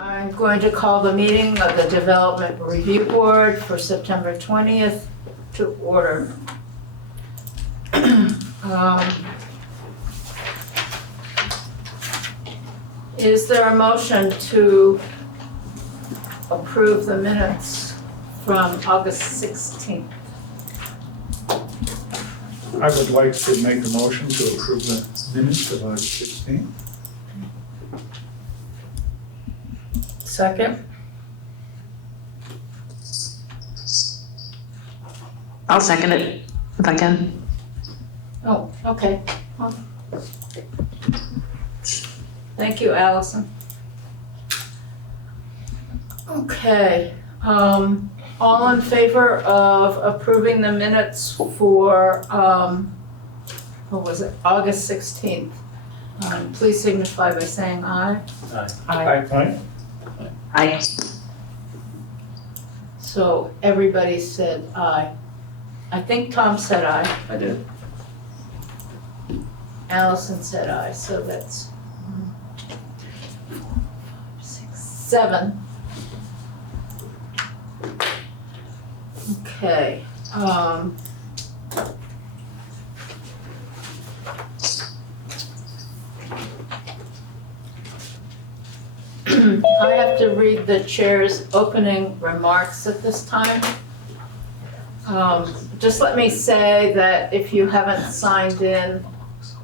I'm going to call the meeting of the Development Review Board for September 20th to order. Is there a motion to approve the minutes from August 16th? I would like to make a motion to approve the minutes of August 16th. Second? I'll second it if I can. Oh, okay. Well, thank you, Allison. Okay, all in favor of approving the minutes for, what was it, August 16th? Please signify by saying aye. Aye. Aye. So everybody said aye. I think Tom said aye. I did. Allison said aye, so that's 1, 4, 5, 6, 7. Okay, I have to read the chair's opening remarks at this time. Just let me say that if you haven't signed in,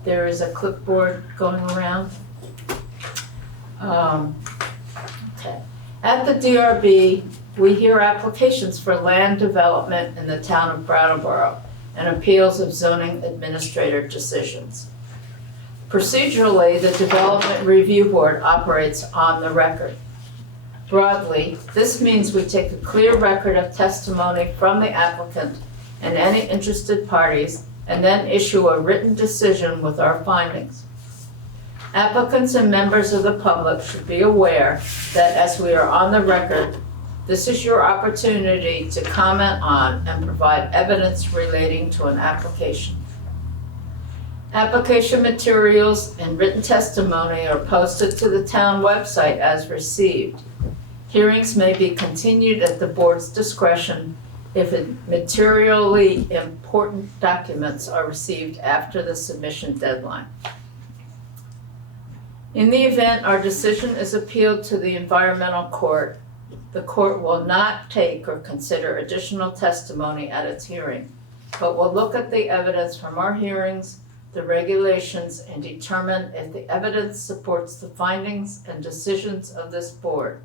there is a clipboard going around. Okay. At the DRB, we hear applications for land development in the town of Brattleboro and appeals of zoning administrator decisions. Procedurally, the Development Review Board operates on the record. Broadly, this means we take a clear record of testimony from the applicant and any interested parties and then issue a written decision with our findings. Applicants and members of the public should be aware that as we are on the record, this is your opportunity to comment on and provide evidence relating to an application. Application materials and written testimony are posted to the town website as received. Hearings may be continued at the board's discretion if materially important documents are received after the submission deadline. In the event our decision is appealed to the environmental court, the court will not take or consider additional testimony at its hearing, but will look at the evidence from our hearings, the regulations, and determine if the evidence supports the findings and decisions of this board.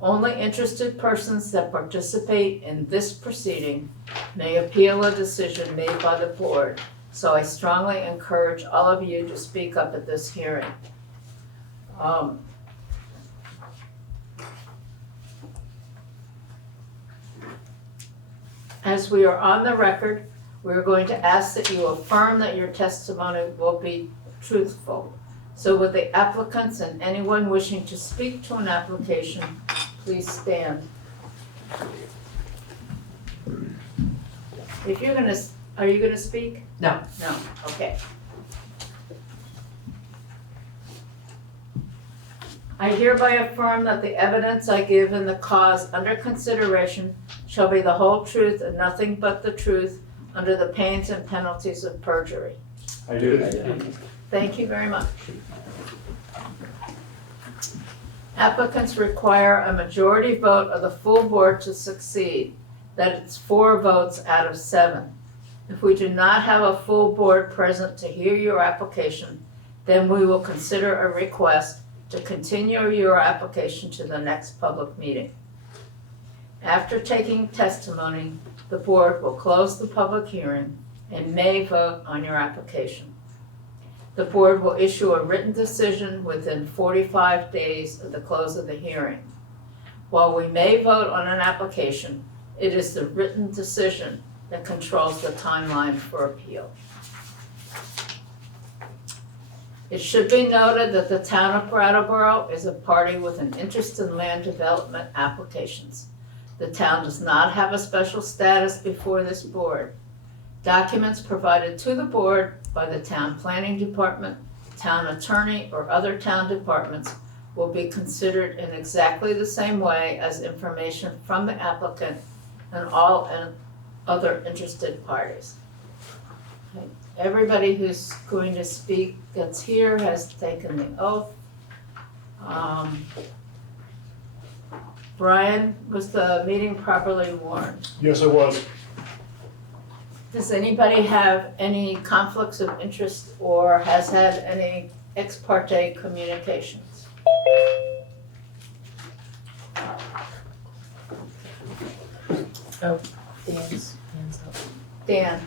Only interested persons that participate in this proceeding may appeal a decision made by the board, so I strongly encourage all of you to speak up at this hearing. As we are on the record, we are going to ask that you affirm that your testimony will be truthful. So would the applicants and anyone wishing to speak to an application, please stand. If you're gonna, are you gonna speak? No. No, okay. I hereby affirm that the evidence I give in the cause under consideration shall be the whole truth and nothing but the truth under the pains and penalties of perjury. I do. Thank you very much. Applicants require a majority vote of the full board to succeed, that it's 4 votes out of 7. If we do not have a full board present to hear your application, then we will consider a request to continue your application to the next public meeting. After taking testimony, the board will close the public hearing and may vote on your application. The board will issue a written decision within 45 days of the close of the hearing. While we may vote on an application, it is the written decision that controls the timeline for appeal. It should be noted that the town of Brattleboro is a party with an interest in land development applications. The town does not have a special status before this board. Documents provided to the board by the town planning department, town attorney, or other town departments will be considered in exactly the same way as information from the applicant and all other interested parties. Okay. Everybody who's going to speak that's here has taken the oath. Brian, was the meeting properly warned? Yes, it was. Does anybody have any conflicts of interest or has had any ex parte communications? Oh, Dan's up. Dan,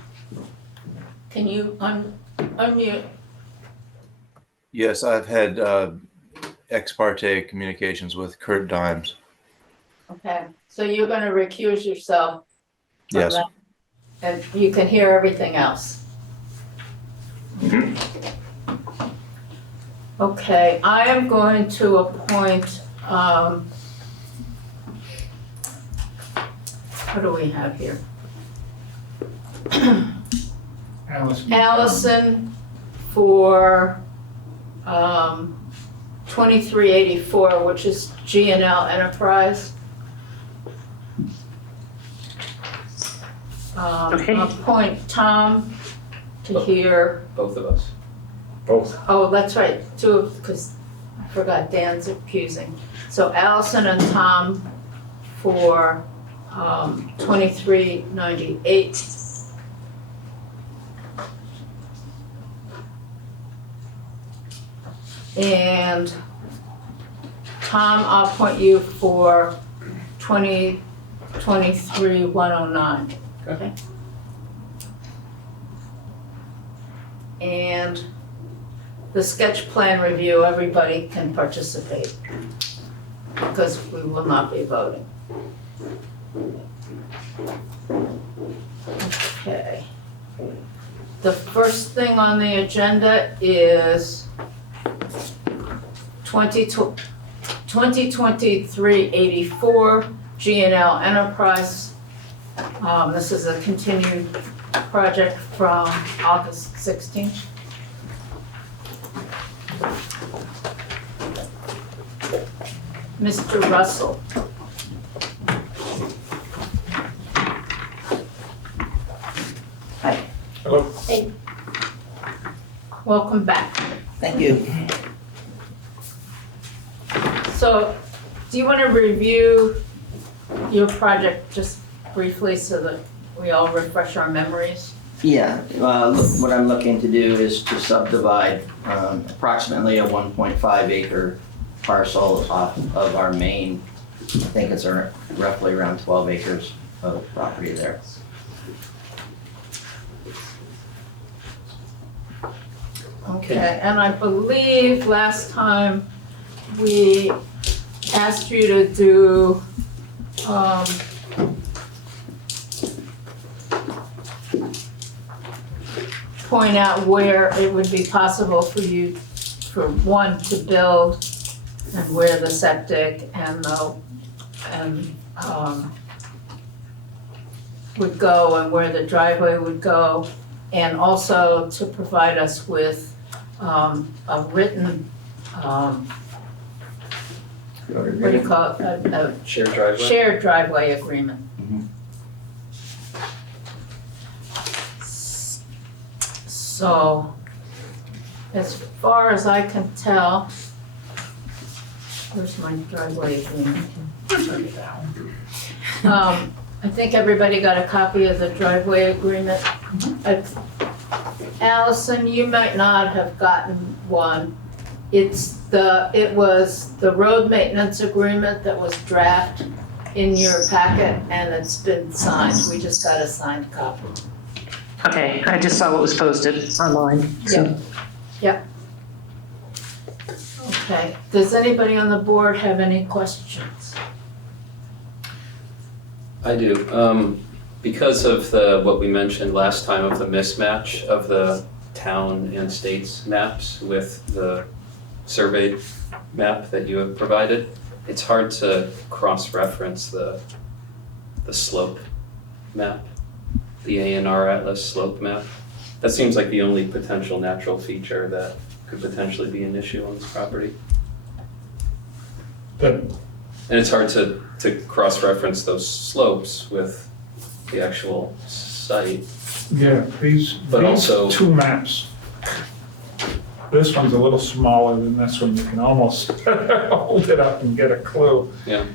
can you unmute? Yes, I've had ex parte communications with Kurt Daims. Okay, so you're gonna recuse yourself from Yes. that, and you can hear everything else. Okay, I am going to appoint, what do we have here? Allison for 2384, which is G&L Enterprise. Okay. Appoint Tom to hear, Both of us. Both. oh, that's right, because I forgot Dan's accusing. So Allison and Tom for 2398. And Tom, I'll appoint you for 109. Okay. And the sketch plan review, everybody can participate because we will not be voting. Okay. The first thing on the agenda is 2023-84 G&L Enterprise. This is a continued project from August 16th. Mr. Russell. Hi. Hello. Hey. Welcome back. Thank you. So, do you want to review your project just briefly so that we all refresh our memories? Yeah, what I'm looking to do is to subdivide approximately a 1.5 acre parcel off of our main, I think it's roughly around 12 acres of property there. Okay, and I believe last time we asked you to do, point out where it would be possible for you, for one, to build, and where the septic and would go, and where the driveway would go, and also to provide us with a written, what do you call it, a Shared driveway. shared driveway agreement. Mhm. So, as far as I can tell, where's my driveway agreement? I think everybody got a copy of the driveway agreement. Allison, you might not have gotten one. It was the road maintenance agreement that was drafted in your packet, and it's been signed. We just got a signed copy. Okay, I just saw what was posted online, so. Okay, does anybody on the board have any questions? I do. Because of what we mentioned last time of the mismatch of the town and state's maps with the surveyed map that you have provided, it's hard to cross-reference the slope map, the A&R Atlas slope map. That seems like the only potential natural feature that could potentially be an issue on this property. The, And it's hard to cross-reference those slopes with the actual site. yeah, these But also- two maps. This one's a little smaller than this one. You can almost hold it up and get a clue. Yeah.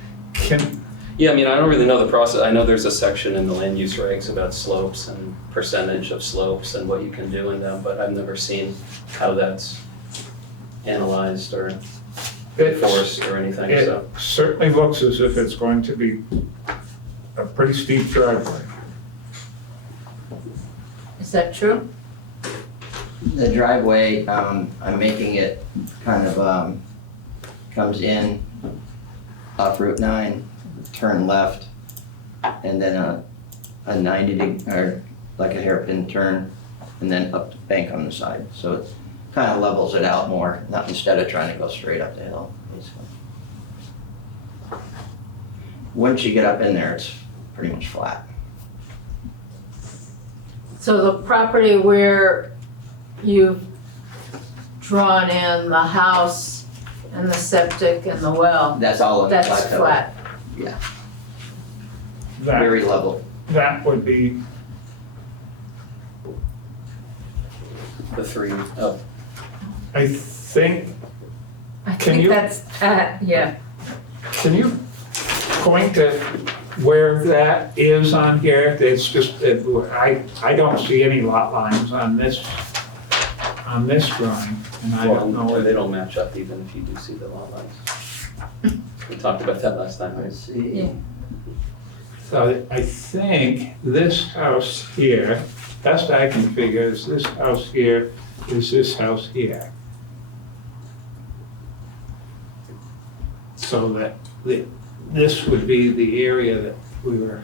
Yeah, I mean, I don't really know the process. I know there's a section in the land use regs about slopes and percentage of slopes and what you can do in them, but I've never seen how that's analyzed or enforced or anything, so. It certainly looks as if it's going to be a pretty steep driveway. Is that true? The driveway, I'm making it kind of, comes in off Route 9, turn left, and then a or like a hairpin turn, and then up the bank on the side. So it kind of levels it out more, not instead of trying to go straight up the hill, basically. Once you get up in there, it's pretty much flat. So the property where you've drawn in the house and the septic and the well, That's all in the that's plateau. flat. Yeah, That, very level. that would be, The three, oh, I think, I Can think you- that's, yeah. can you point to where that is on here? It's just, I don't see any lot lines on this drawing, and I don't know. well, they don't match up even if you do see the lot lines. We talked about that last time, right? Let's see. So I think this house here, best I can figure is this house here is this house here. So that this would be the area that we were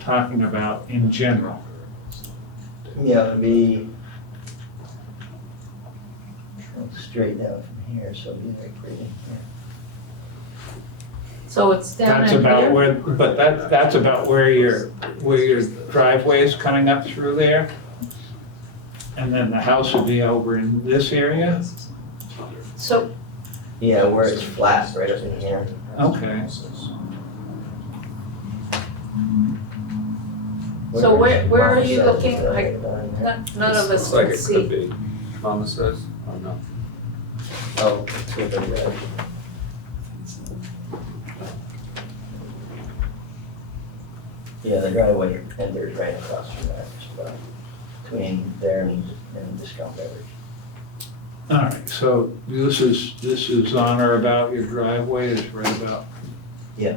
talking about in general. Yeah, it'd be straight down from here, so it'd be right pretty here. So it's down That's in about here? where, but that's about where your driveway is coming up through there. And then the house would be over in this area? So, Yeah, where it's flat, right up in here. Okay. So where are you Mama looking? said, I- none of us Looks like can it see. could be. Mama says, or no? Oh, to the red. Yeah, the driveway enters right across from that, just about between there and Discount Beverage. All right, so this is on or about your driveway, is right about? Yeah.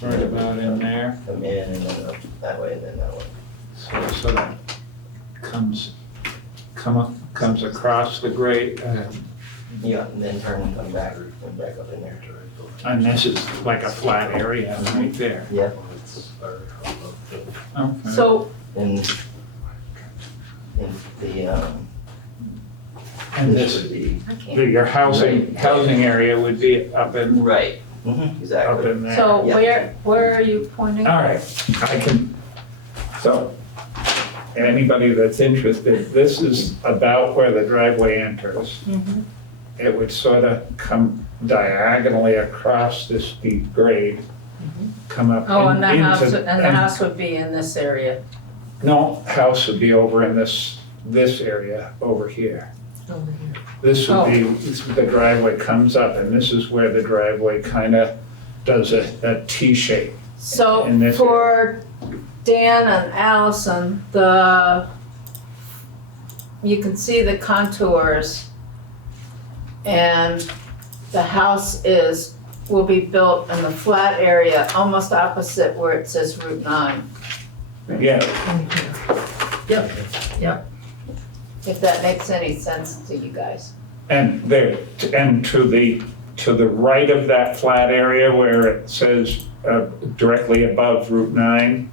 Right about in there, Come in and then up that way and then that way. so that comes across the grade, Yeah, and then turn and come back up in there. and this is like a flat area right there. Yeah. Okay. So, And the, And this this, would be. I can't. your housing area would be up in, Right. up Exactly. in there. So Yeah. where are you pointing? All right, I can, so, anybody that's interested, this is about where the driveway enters. Mhm. It would sort of come diagonally across this steep grade, come up Oh, and the into. house would be in this area. No, house would be over in this area over here. Over here. This would be, Oh. the driveway comes up, and this is where the driveway kind of does a T shape. So In this for Dan and Allison, you can see the contours, and the house will be built in the flat area, almost opposite where it says Route 9. Yeah, Yep. If that makes any sense to you guys. and there, and to the right of that flat area where it says directly above Route 9,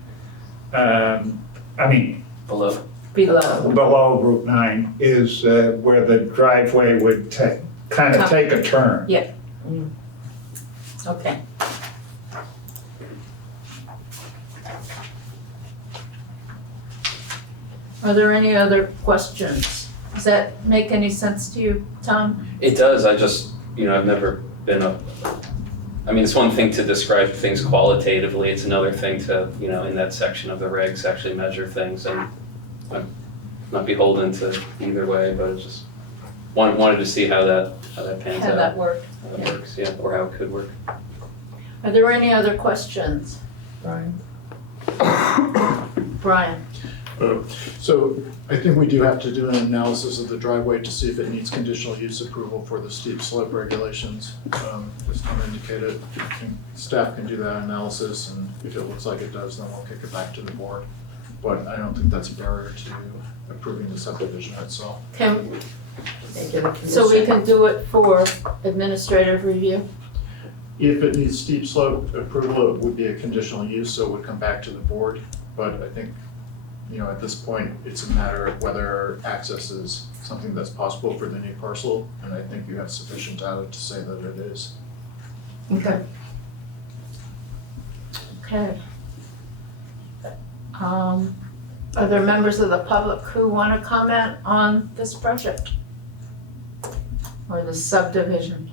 Below. Below. below Route 9 is where the driveway would kind of take a turn. Okay. Are there any other questions? Does that make any sense to you, Tom? It does, I just, I've never been I mean, it's one thing to describe things qualitatively, it's another thing to, you know, in that section of the regs, actually measure things, and I'm not beholden to either way, but it's just wanted to see how that pans How out. that work. How it works, yeah, or how it could work. Are there any other questions? Brian? Brian? So I think we do have to do an analysis of the driveway to see if it needs conditional use approval for the steep slope regulations. As Tom indicated, I think staff can do that analysis, and if it looks like it does, then we'll kick it back to the board. But I don't think that's a barrier to approving the subdivision itself. So we can do it for administrative review? If it needs steep slope approval, it would be a conditional use, so it would come back to the board. But I think, at this point, it's a matter of whether access is something that's possible for the new parcel, and I think you have sufficient data to say that it is. Okay. Okay. Are there members of the public who want to comment on this project? Or the subdivision?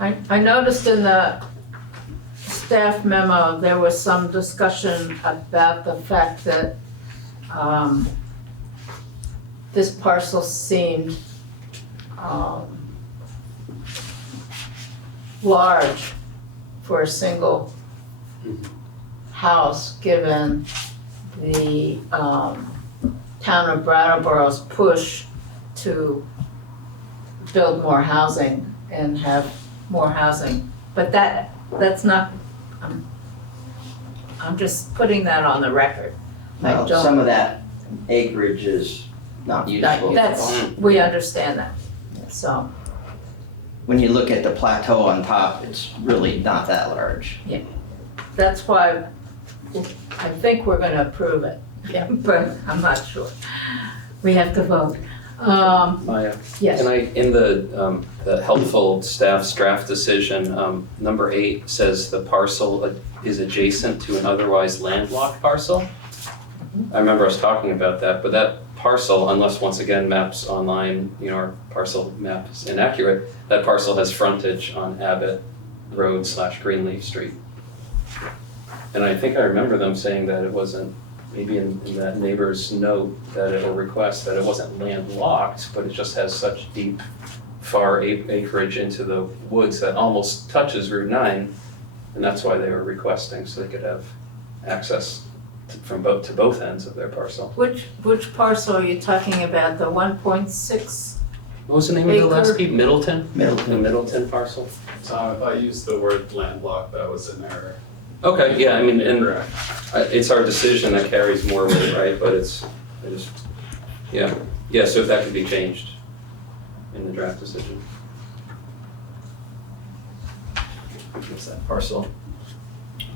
I noticed in the staff memo, there was some discussion about the fact that this parcel seemed large for a single house, given the town of Brattleboro's push to build more housing and have more housing. But that's not, I'm just putting that on the record. I Well, don't- some of that acreage is not useful. That's, we understand that, so, When you look at the plateau on top, it's really not that large. that's why I think we're gonna approve it, Yeah. but I'm not sure. We have to vote. Maya, Yes. can I, in the helpful staff's draft decision, number 8 says the parcel is adjacent to an otherwise landlocked parcel. I remember us talking about that, but that parcel, unless once again maps online, our parcel map is inaccurate, that parcel has frontage on Abbott Road / Greenleaf Street. And I think I remember them saying that it wasn't, maybe in that neighbor's note or request, that it wasn't landlocked, but it just has such deep, far acreage into the woods that almost touches Route 9, and that's why they were requesting, so they could have access to both ends of their parcel. Which parcel are you talking about, the 1.6? What was the name of the last Acre. piece? Middleton? Middleton. The Middleton parcel? Tom, if I used the word landlocked, that was an error. Okay, yeah, I mean, and Correct. it's our decision that carries more weight, right? But yeah, so if that could be changed in the draft decision. What's that parcel?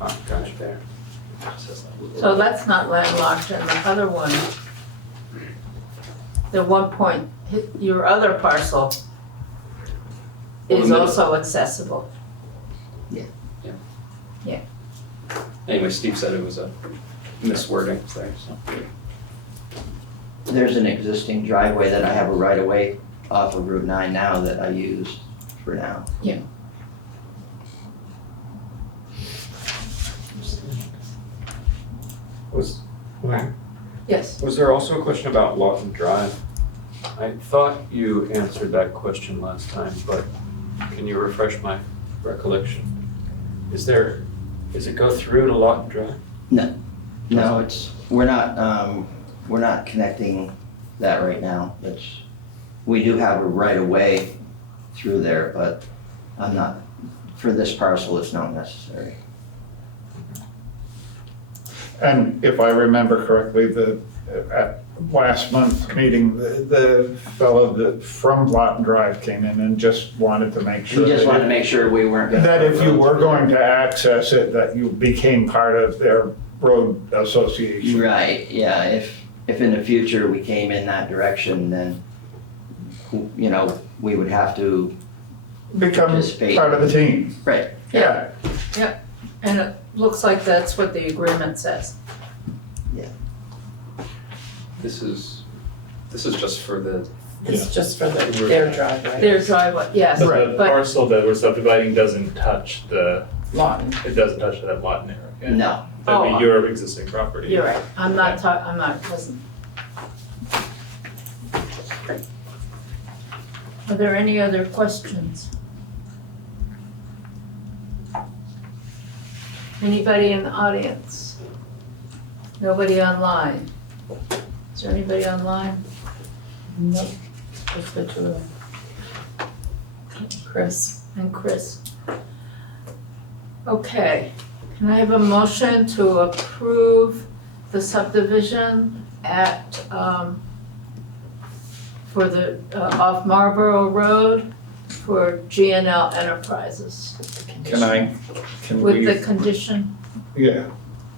Ah, gotcha, there. So that's not landlocked, and the other one, your other parcel Well, the is middle- also accessible. Anyway, Steve said it was a miswording there, so. There's an existing driveway that I have a right of way off of Route 9 now that I use for now. Was Yes. there also a question about Lawton Drive? I thought you answered that question last time, but can you refresh my recollection? Does it go through to Lawton Drive? No, we're not connecting that right now. We do have a right of way through there, but for this parcel, it's not necessary. And if I remember correctly, at last month's meeting, the fellow from Lawton Drive came in and just wanted to make sure We just wanted to that make sure we weren't gonna. that if you were going to access it, that you became part of their road association. Right, yeah, if in the future we came in that direction, then, we would have to, Become Participate. part of the team. right, Yeah. And it looks like that's what the agreement says. This is just for the It's just for their driveway. Their driveway, yes. But Right. the But- parcel that we're subdividing doesn't touch that Lawton. lot area. Yeah. No. That'd Oh. be your existing property. You're right, I'm not wasn't. Are there any other questions? Anybody in the audience? Nobody online? Is there anybody online? Nope. Just the two of them. Chris. And Chris? Okay, can I have a motion to approve the subdivision at, for the, off Marlboro Road for GNL Enterprises? Can With we, the condition, yeah,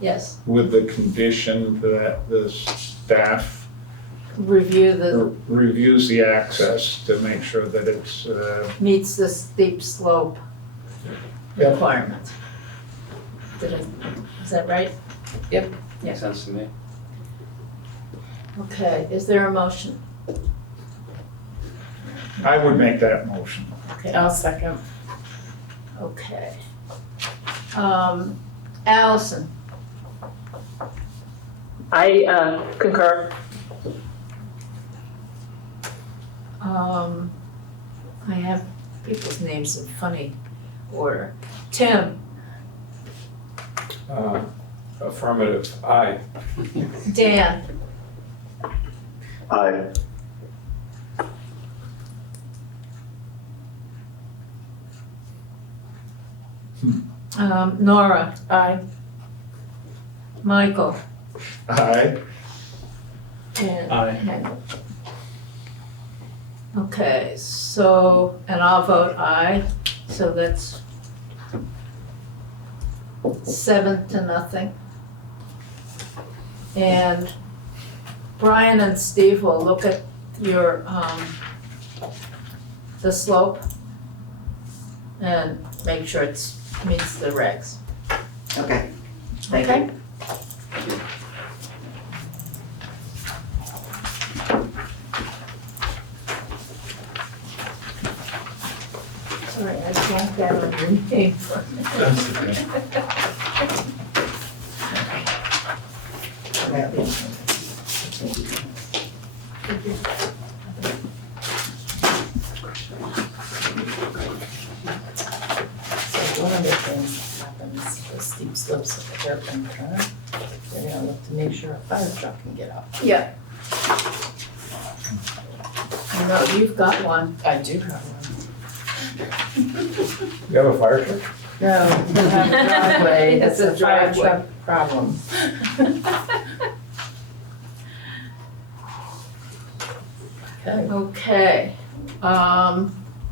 yes, with the condition that the staff review the, reviews the access to make sure that it's, meets the steep slope Yep. requirement. Is that right? Makes sense to me. Okay, is there a motion? I would make that motion. Okay, I'll second. okay. Allison, I concur. I have people's names in funny order. Tim, Affirmative, aye. Dan, Aye. Nora, Aye. Michael, Aye. and Aye. Henry. Okay, so, and I'll vote aye, so that's 7-0. And Brian and Steve will look at your, the slope and make sure it's meets the regs. Okay. Thank you. Okay? Sorry, I can't get on your name for a minute. So one of the things that happens with steep slopes of the hairpin turn, they're gonna look to make sure a fire truck can get up. Yeah. I know, you've got one. I do have one. You have a fire truck? No, I have a driveway, It's it's a a fire driveway. truck problem. Okay. Okay, the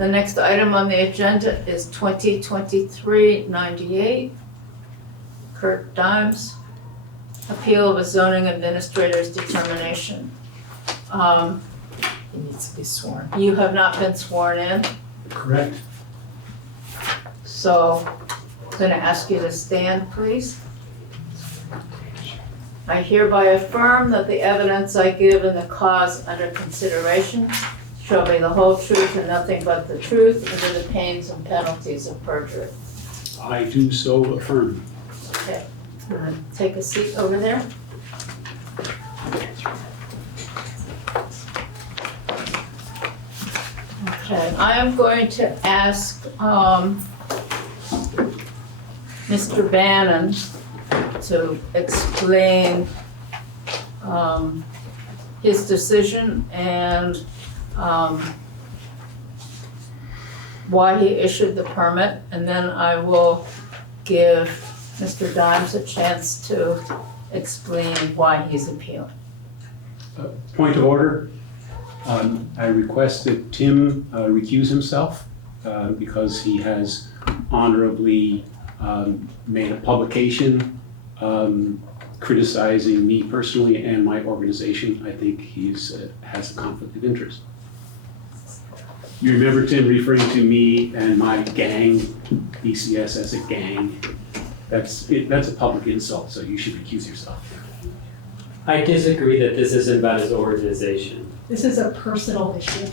next item on the agenda is 2023-98. Kurt Daims, appeal of a zoning administrator's determination. He needs to be sworn. You have not been sworn in, Correct. so I'm gonna ask you to stand, please. I hereby affirm that the evidence I give in the cause under consideration shall be the whole truth and nothing but the truth under the pains and penalties of perjury. I do so affirm. Take a seat over there. Okay, I am going to ask Mr. Bannon to explain his decision and why he issued the permit, and then I will give Mr. Daims a chance to explain why he's appealing. Point of order. I request that Tim recuse himself because he has honorably made a publication criticizing me personally and my organization. I think he's has a conflict of interest. You remember Tim referring to me and my gang, BCS, as a gang. That's a public insult, so you should recuse yourself. I disagree that this isn't about his organization. This is a personal issue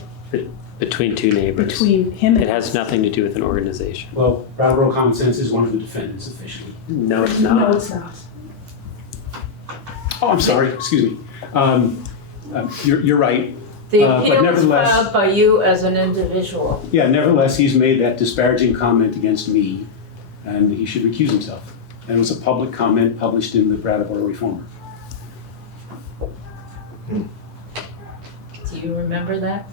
Between two neighbors. between him and It has nothing to do with an organization. Well, Brattleboro Common Sense is one of the defendants officially. No, it's No, not. it's not. Oh, I'm sorry, excuse me. You're right. The But appeal is nevertheless- filed by you as an individual. Yeah, nevertheless, he's made that disparaging comment against me, and he should recuse himself. And it was a public comment published in the Brattleboro Reformer. Do you remember that?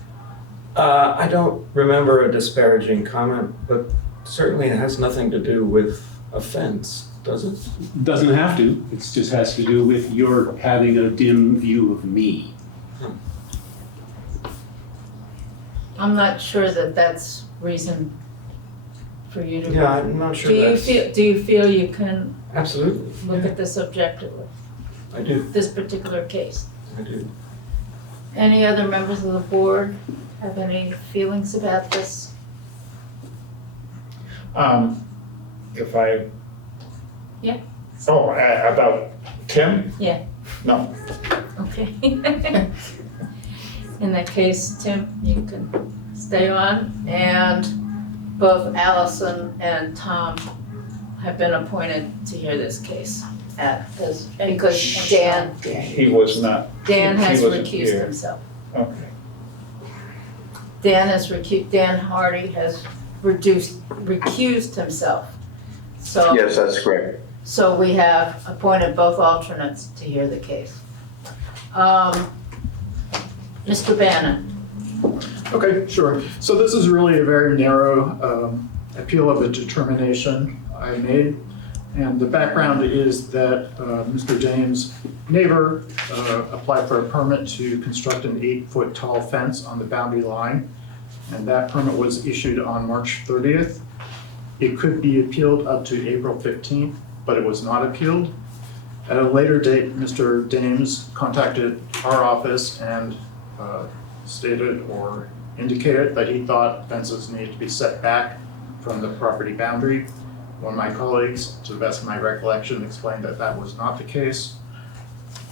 I don't remember a disparaging comment, but certainly it has nothing to do with offense, does it? Doesn't have to, it just has to do with your having a dim view of me. I'm not sure that that's reason for you to. Yeah, I'm not sure Do you that's. do you feel you can Absolutely. look at this objectively, I do, this particular case? I do. Any other members of the board have any feelings about this? If I. Yeah. Oh, about Tim? Yeah. No. Okay. In that case, Tim, you can stay on, and both Allison and Tom have been appointed to hear this case because Dan He was not. Dan he has wasn't recused here. himself. Okay. Dan Hardy has recused himself. So. Yes, that's correct. So we have appointed both alternates to hear the case. Mr. Bannon, Okay, sure. So this is really a very narrow appeal of a determination I made. And the background is that Mr. Daims' neighbor applied for a permit to construct an 8-foot tall fence on the boundary line. And that permit was issued on March 30th. It could be appealed up to April 15th, but it was not appealed. At a later date, Mr. Daims contacted our office and stated or indicated that he thought fences needed to be set back from the property boundary. One of my colleagues, to the best of my recollection, explained that that was not the case.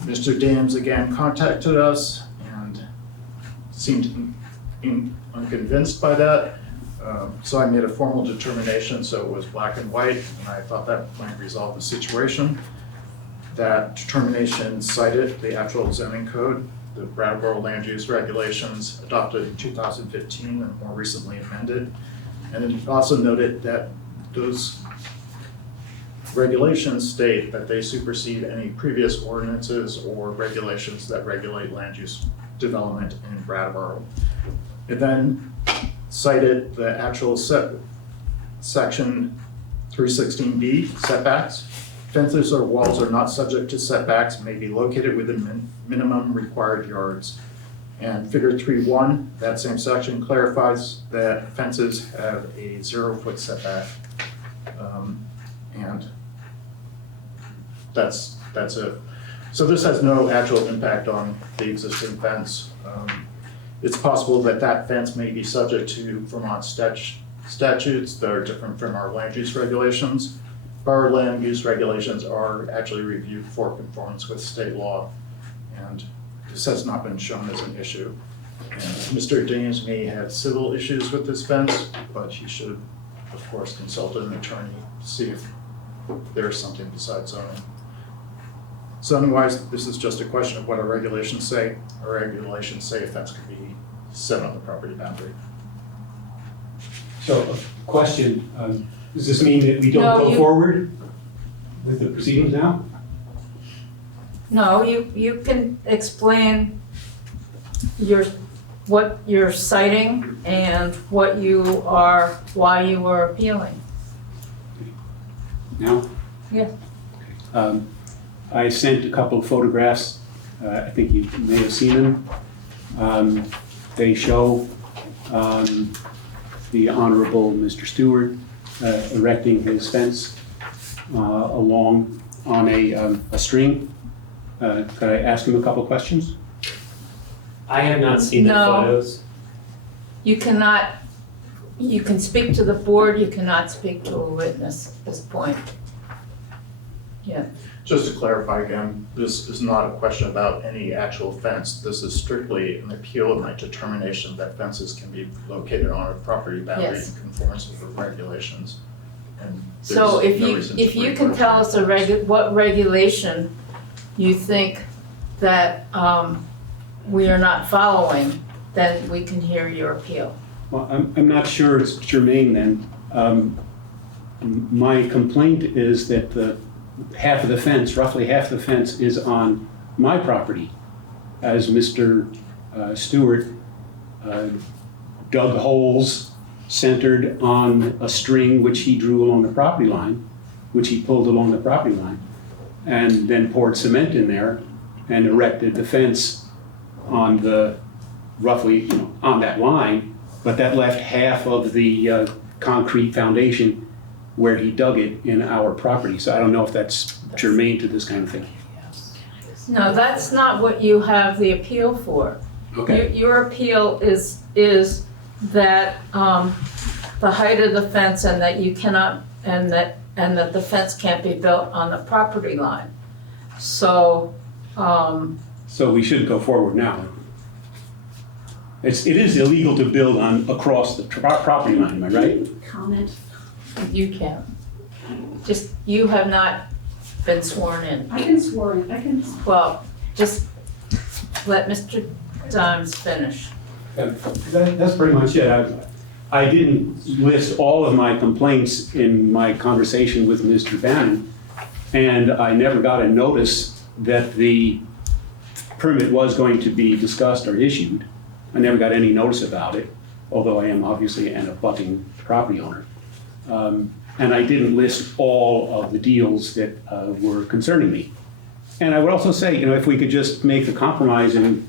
Mr. Daims again contacted us and seemed unconvinced by that. So I made a formal determination, so it was black and white, and I thought that might resolve the situation. That determination cited the actual zoning code, the Brattleboro Land Use Regulations adopted in 2015 and more recently amended. And it also noted that those regulations state that they supersede any previous ordinances or regulations that regulate land use development in Brattleboro. It then cited the actual section 316B setbacks. Fences or walls are not subject to setbacks, may be located within minimum required yards. And figure 3.1, that same section clarifies that fences have a 0-foot setback. And that's it. So this has no actual impact on the existing fence. It's possible that that fence may be subject to Vermont statutes that are different from our land use regulations. Our land use regulations are actually reviewed for conformance with state law, and this has not been shown as an issue. And Mr. Daims may have civil issues with this fence, but he should, of course, consult an attorney to see if there's something besides zoning. Zoning-wise, this is just a question of what our regulations say. Our regulations say a fence can be set on the property boundary. So, a question, does this mean that we don't No, go you- forward with the proceedings now? no, you can explain what you're citing and why you are appealing. Now? Yes. I sent a couple of photographs, I think you may have seen them. They show the Honorable Mr. Stewart erecting his fence along on a string. Could I ask him a couple of questions? I have not seen the No. photos. You can speak to the board, you cannot speak to a witness at this point. Just to clarify again, this is not a question about any actual fence. This is strictly an appeal of my determination that fences can be located on a property boundary Yes. in conformance with the regulations. And So there's if no you, reason to if you bring can tell us question. what regulation you think that we are not following, then we can hear your appeal. Well, I'm not sure it's germane then. My complaint is that half of the fence, roughly half the fence is on my property. As Mr. Stewart dug holes centered on a string which he drew along the property line, which he pulled along the property line, and then poured cement in there and erected the fence on the, roughly, on that line, but that left half of the concrete foundation where he dug it in our property. So I don't know if that's germane to this kind of thing. No, that's not what you have the appeal for. Okay. Your appeal is that the height of the fence and that you cannot, and that the fence can't be built on the property line. So, So we should go forward now. It is illegal to build across the property line, am I right? Comment. you can. Just, you have not been sworn in. I can swear in, Well, just let Mr. Daims finish. That's pretty much it. I didn't list all of my complaints in my conversation with Mr. Bannon, and I never got a notice that the permit was going to be discussed or issued. I never got any notice about it, although I am obviously an abutting property owner. And I didn't list all of the deals that were concerning me. And I would also say, if we could just make the compromise and,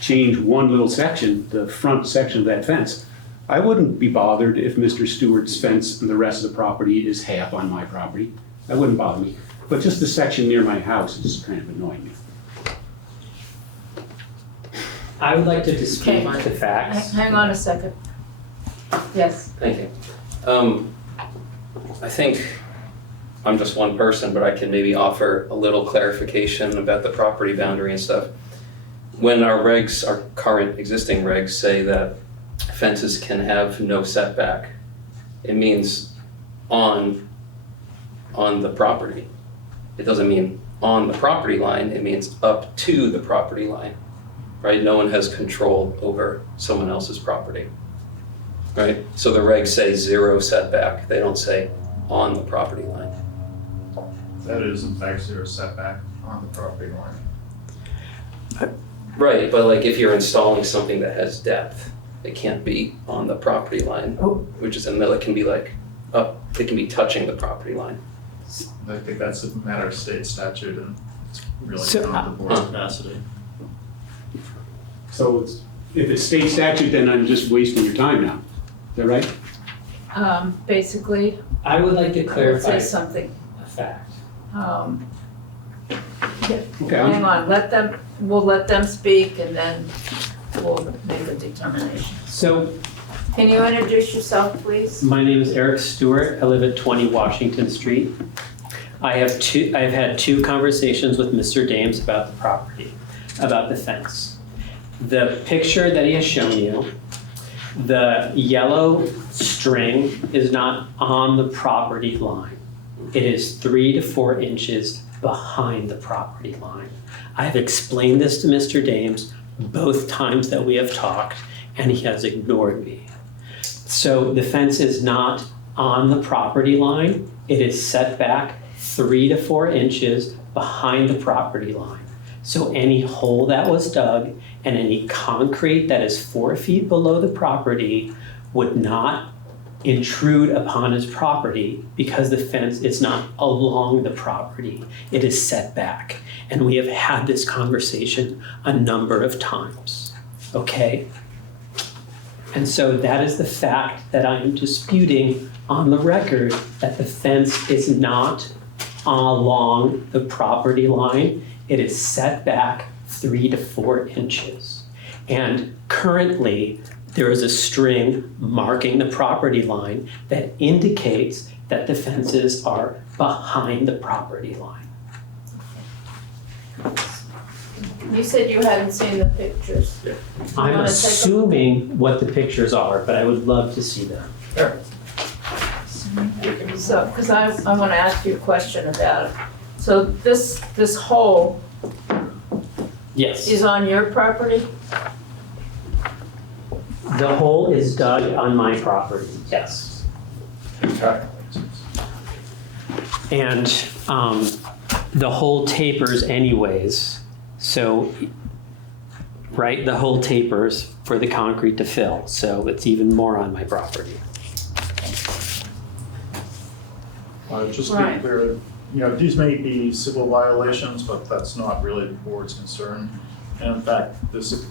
change one little section, the front section of that fence, I wouldn't be bothered if Mr. Stewart's fence and the rest of the property is half on my property. That wouldn't bother me. But just the section near my house is kind of annoying me. I would like to dispute Okay. the facts. Hang on a second. Yes. Thank you. I think I'm just one person, but I can maybe offer a little clarification about the property boundary and stuff. When our regs, our current existing regs say that fences can have no setback, it means on the property. It doesn't mean on the property line, it means up to the property line, right? No one has control over someone else's property, right? So the regs say 0 setback, they don't say on the property line. That is in fact 0 setback on the property line. Right, but like if you're installing something that has depth, it can't be on the property line, which is in the middle, it can be like up, it can be touching the property line. I think that's a matter of state statute and it's really So, not the board's capacity. So if it's state statute, then I'm just wasting your time now. Is that right? Basically, I would like to I would clarify say something. a fact. Okay. Hang on, we'll let them speak and then we'll make a determination. So Can you introduce yourself, please? my name is Eric Stewart. I live at 20 Washington Street. I've had 2 conversations with Mr. Daims about the property, about the fence. The picture that he has shown you, the yellow string is not on the property line. It is 3 to 4 inches behind the property line. I've explained this to Mr. Daims both times that we have talked, and he has ignored me. So the fence is not on the property line. It is set back 3 to 4 inches behind the property line. So any hole that was dug and any concrete that is 4 feet below the property would not intrude upon his property because the fence is not along the property. It is set back. And we have had this conversation a number of times, okay? And so that is the fact that I am disputing on the record, that the fence is not along the property line. It is set back 3 to 4 inches. And currently, there is a string marking the property line that indicates that the fences are behind the property line. You said you hadn't seen the pictures. I'm wanna take a- assuming what the pictures are, but I would love to see them. So, because I want to ask you a question about it. So this hole Yes. is on your property? The hole is dug on my property, yes. Entirely. And the hole tapers anyways, so, right, the hole tapers for the concrete to fill, so it's even more on my property. Just to be Right. clear, these may be civil violations, but that's not really the board's concern. And in fact, this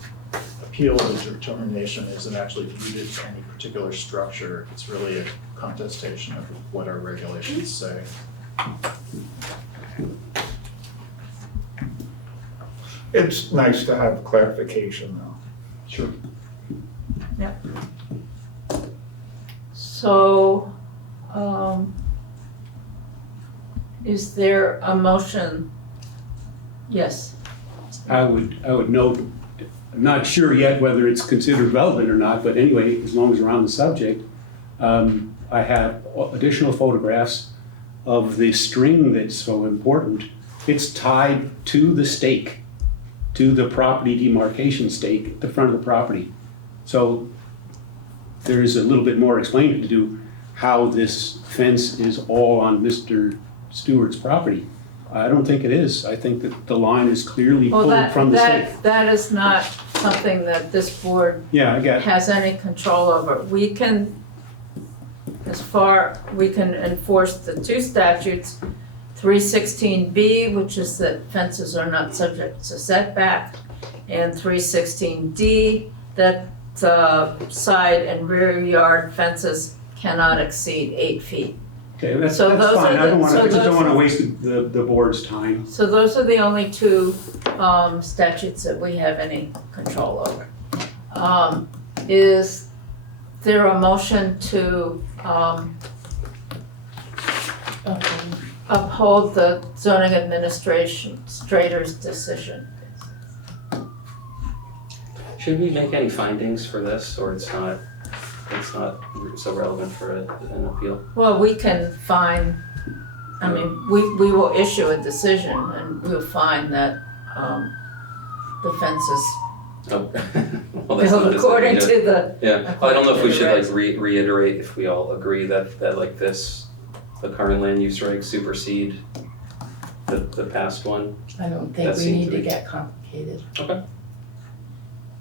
appeal of the determination isn't actually rooted to any particular structure. It's really a contestation of what our regulations say. It's nice to have clarification though. Sure. So, is there a motion? Yes. I would note, I'm not sure yet whether it's considered relevant or not, but anyway, as long as we're on the subject, I have additional photographs of the string that's so important. It's tied to the stake, to the property demarcation stake at the front of the property. So there is a little bit more explaining to do how this fence is all on Mr. Stewart's property. I don't think it is. I think that the line is clearly Well, pulled from the stake. that is not something that this board Yeah, I get it. has any control over. We can enforce the two statutes, 316B, which is that fences are not subject to setback, and 316D, that side and rear yard fences cannot exceed 8 feet. Okay, that's So fine. those are I don't the- want so to, I just don't those- want to waste the board's time. So those are the only two statutes that we have any control over. Is there a motion to uphold the zoning administrator's decision? Should we make any findings for this, or it's not so relevant for an appeal? Well, we can find, I mean, we will issue a decision and we'll find that the fences Oh, well, that's built not according just to the. Yeah, I don't know if we should like Regs. reiterate if we all agree that like this, the current land use regs supersede the past one. I don't think That we seems need to to be- get complicated. Okay.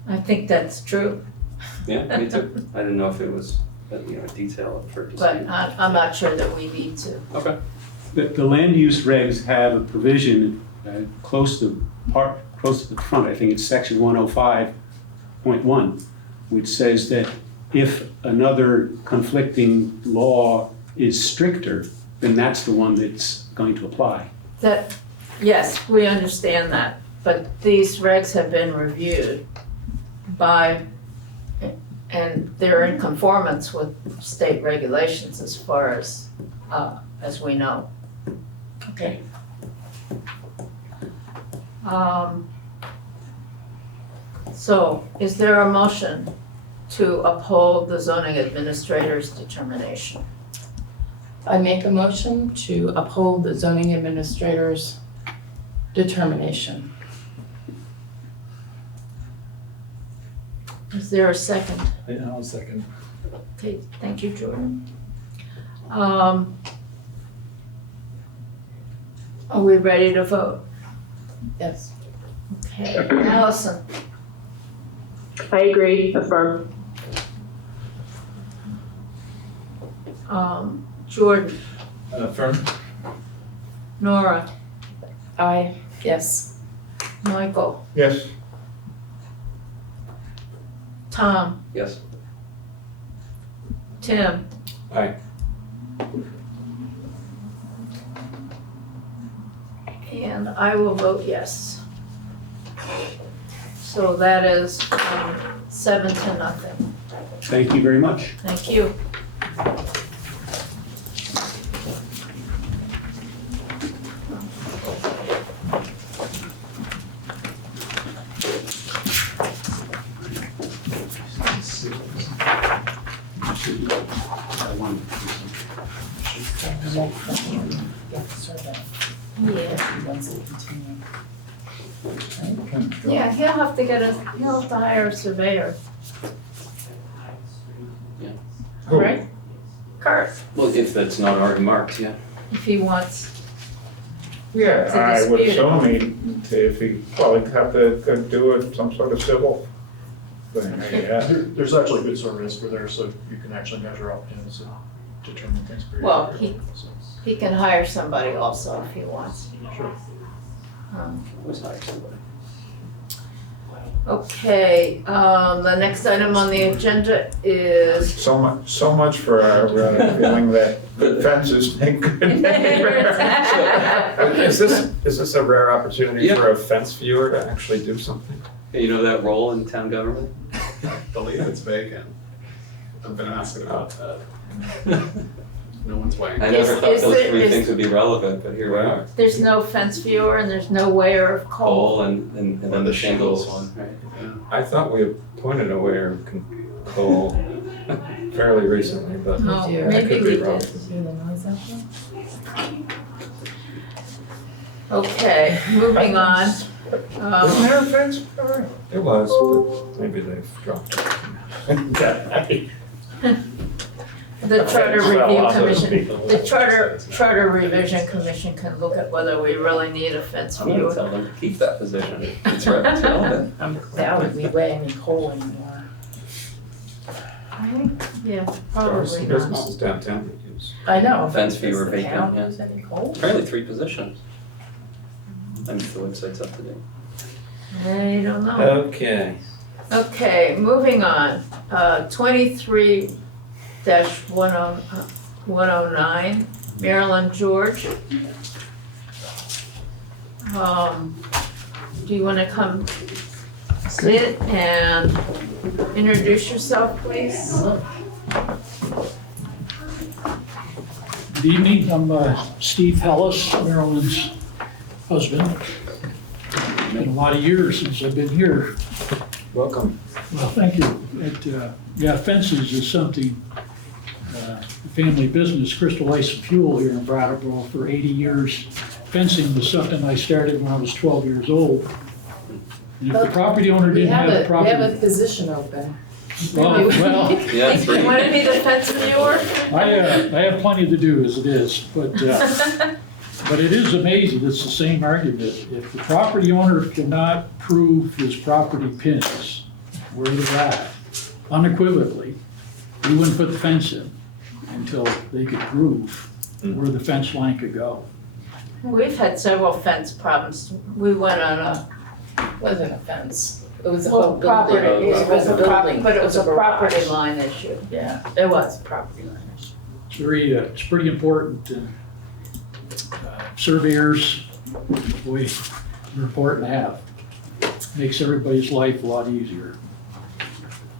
I think that's true, Yeah, me too. I didn't know if it was a detail for but dispute. I'm not sure that we need to. Okay. The land use regs have a provision close to the front, I think it's section 105.1, which says that if another conflicting law is stricter, then that's the one that's going to apply. That, yes, we understand that, but these regs have been reviewed by, and they're in conformance with state regulations as far as we know. Okay. So, is there a motion to uphold the zoning administrator's determination? I make a motion to uphold the zoning administrator's determination. Is there a second? I'll second. Okay, thank you, Jordan. Are we ready to vote? Yes. Okay, Allison, I agree, affirm. Jordan, Affirm. Nora, Aye. Yes. Michael, Yes, Tom, Yes. Tim. Aye. And I will vote yes. So that is 7-0. Thank you very much. Thank you. Get the survey, Yeah. once it continue. Yeah, he'll have to hire a surveyor. Yeah. Who? Right? Kurt, Well, if that's not already marked, yeah. if he wants. Yeah, To I would dispute it. assume if he, well, he'd have to do it, some sort of civil thing, I guess. There's actually good surveys for there, so you can actually measure out pins and determine things pretty Well, accurately, so. He can hire somebody also if he wants. Sure. Always hire somebody. Okay, the next item on the agenda is. So much for our feeling that good fences make good neighbors. Is this a rare opportunity for a fence viewer to actually do something? Hey, you know that role in town government? I believe it's vacant. I've been asking about that. No one's weighing. I never thought Is those there- three is- things would be relevant, but here we are. There's no fence viewer and there's no weigher of coal. Coal and then the shingles one, right? I thought we appointed a weigher of coal fairly recently, but Oh, Did you- I maybe could we be wrong. did. Did you hear the noise out there? Okay, moving on. Isn't there a fence? It was, but maybe they've dropped it. The Charter Well, Review I'll Commission, speak. the Charter Revision Commission can look at whether we really need a fence I'm gonna viewer. tell them to keep that position. It's relevant. I'm doubting we weigh any coal anymore. Yeah, There are probably some not. businesses downtown that use. I know. Fence but viewer does the vacant, town yeah. use any coal? Apparently 3 positions. I mean, the website's up to date. I don't know. Okay. Okay, moving on, 23-109, Marilyn George. Do you wanna come sit and introduce yourself, please? Good evening, I'm Steve Hellis, Marilyn's husband. It's been a lot of years since I've been here. Welcome. Well, thank you. Yeah, fences is something, a family business, Crystal Ice and Fuel here in Brattleboro for 80 years. Fencing was something I started when I was 12 years old. And if the property owner We didn't have have the we have a property. position open. Well, Yeah, You 3. wanna be the fence viewer? I have plenty to do as it is, but it is amazing, it's the same argument. If the property owner cannot prove his property pins where they're at unequivocally, we wouldn't put the fence in until they could prove where the fence line could go. We've had several fence problems. We went on a Wasn't a fence. It was a whole whole building. property, it was a building. but it was a garage. property line issue. Yeah, it was property line. It's pretty important, and surveyors, boy, they're important to have. Makes everybody's life a lot easier.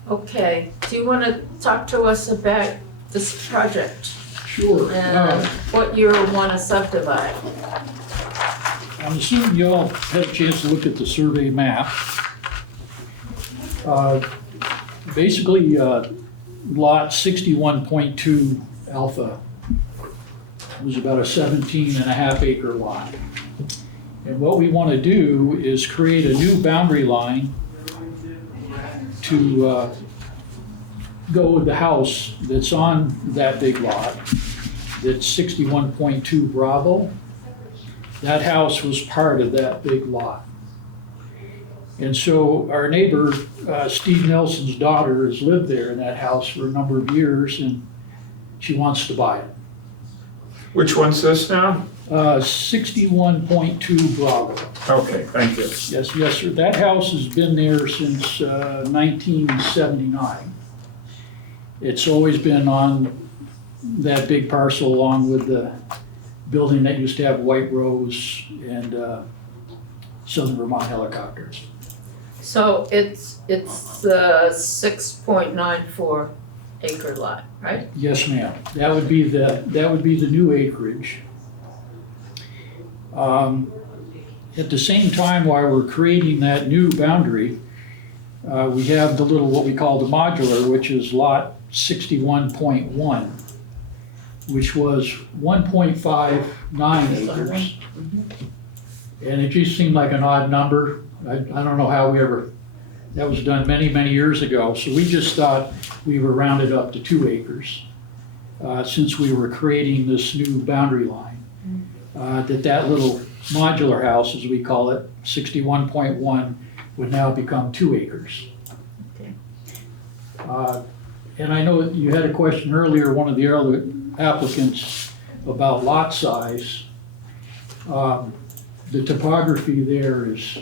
Okay, do you wanna talk to us about this project Sure. and what you wanna subdivide? I'm assuming you all had a chance to look at the survey map. Basically, lot 61.2 alpha was about a 17.5 acre lot. And what we want to do is create a new boundary line to go with the house that's on that big lot, that's 61.2 Bravo. That house was part of that big lot. And so our neighbor, Steve Nelson's daughter, has lived there in that house for a number of years, and she wants to buy it. Which one's this now? 61.2 Bravo. Okay, thank you. Yes, sir. That house has been there since 1979. It's always been on that big parcel along with the building that used to have White Rose and Southern Vermont Helicopters. So it's the 6.94 acre lot, right? Yes, ma'am. That would be the new acreage. At the same time, while we're creating that new boundary, we have the little, what we call the modular, which is lot 61.1. which was 1.59 acres. And it just seemed like an odd number. I don't know how that was done many, many years ago. So we just thought we would round it up to 2 acres, since we were creating this new boundary line. That little modular house, as we call it, 61.1, would now become 2 acres. Okay. And I know you had a question earlier, one of the earlier applicants, about lot size. The topography there is,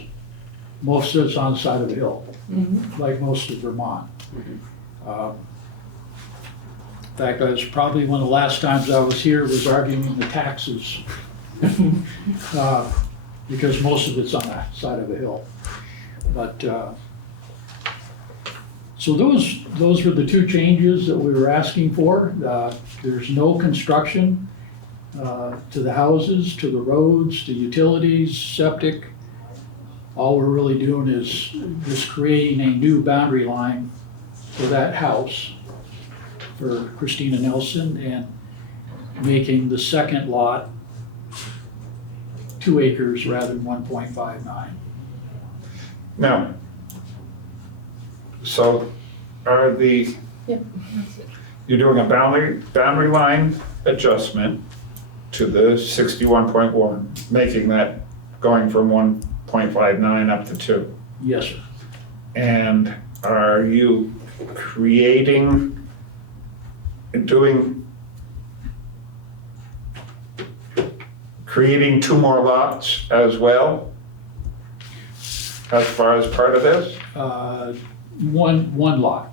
most of it's on the side of the hill, like most of Vermont. In fact, I was probably one of the last times I was here was arguing the taxes. Because most of it's on the side of a hill. But, so those were the 2 changes that we were asking for. There's no construction to the houses, to the roads, to utilities, septic. All we're really doing is just creating a new boundary line for that house, for Christina Nelson, and making the second lot 2 acres rather than 1.59. Now, so you're doing a boundary line adjustment to the 61.1, making that going from 1.59 up to 2. Yes, sir. And are you creating 2 more lots as well, as far as part of this? One lot.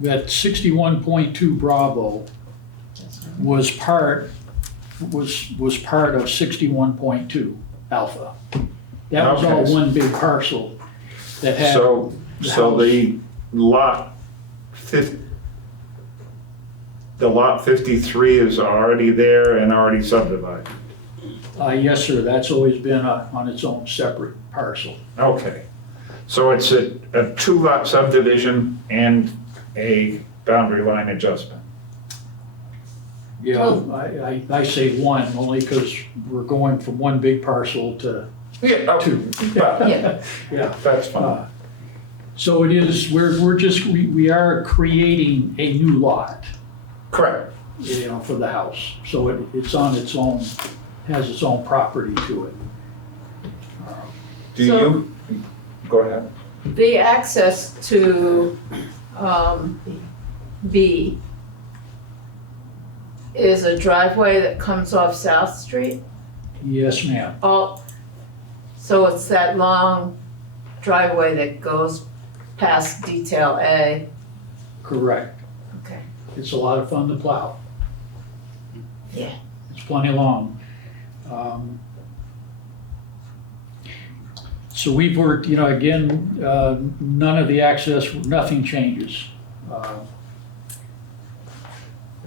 That 61.2 Bravo was part of 61.2 Alpha. That was all Okay. one big parcel that had So the lot 53 is already there and already subdivided? Yes, sir, that's always been on its own separate parcel. Okay, so it's a 2-lot subdivision and a boundary line adjustment? Yeah, I say one, only because we're going from one big parcel to Yeah, 2. yeah, Yeah. that's fine. So it is, we are creating a new lot, Correct. for the house. So it's on its own, has its own property to it. Do you, go ahead. The access to B is a driveway that comes off South Street? Yes, ma'am. Oh, so it's that long driveway that goes past detail A? Correct. Okay. It's a lot of fun to plow. Yeah. It's plenty long. So we've worked, again, none of the access, nothing changes. Of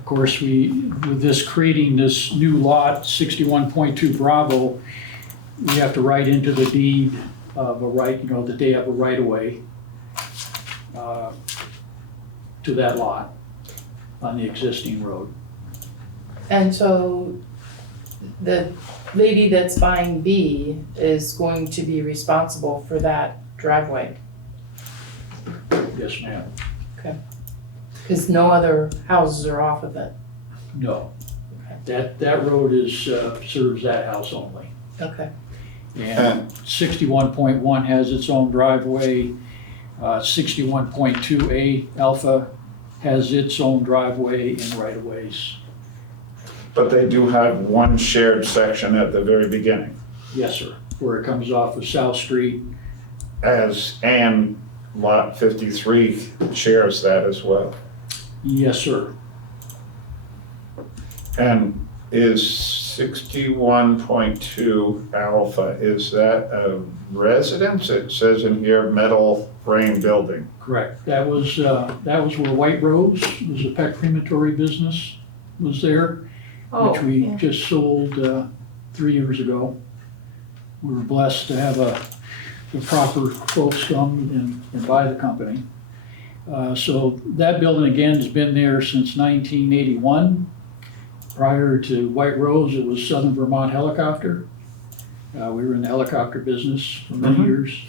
course, with this creating this new lot, 61.2 Bravo, we have to write into the deed of a right, that they have a right of way to that lot on the existing road. And so the lady that's buying B is going to be responsible for that driveway, Yes, ma'am. because no other houses are off of it. No. That road serves that house only. Okay. And 61.1 has its own driveway. 61.2A Alpha has its own driveway and right-of-ways. But they do have one shared section at the very beginning. Yes, sir, where it comes off of South Street. And lot 53 shares that as well. Yes, sir. And is 61.2 Alpha, is that a residence? It says in here metal frame building. Correct. That was where White Rose, was a pet crematory business, was there, which we just sold 3 years ago. We were blessed to have the proper folks come and buy the company. So that building again has been there since 1981. Prior to White Rose, it was Southern Vermont Helicopter. We were in the helicopter business for many years.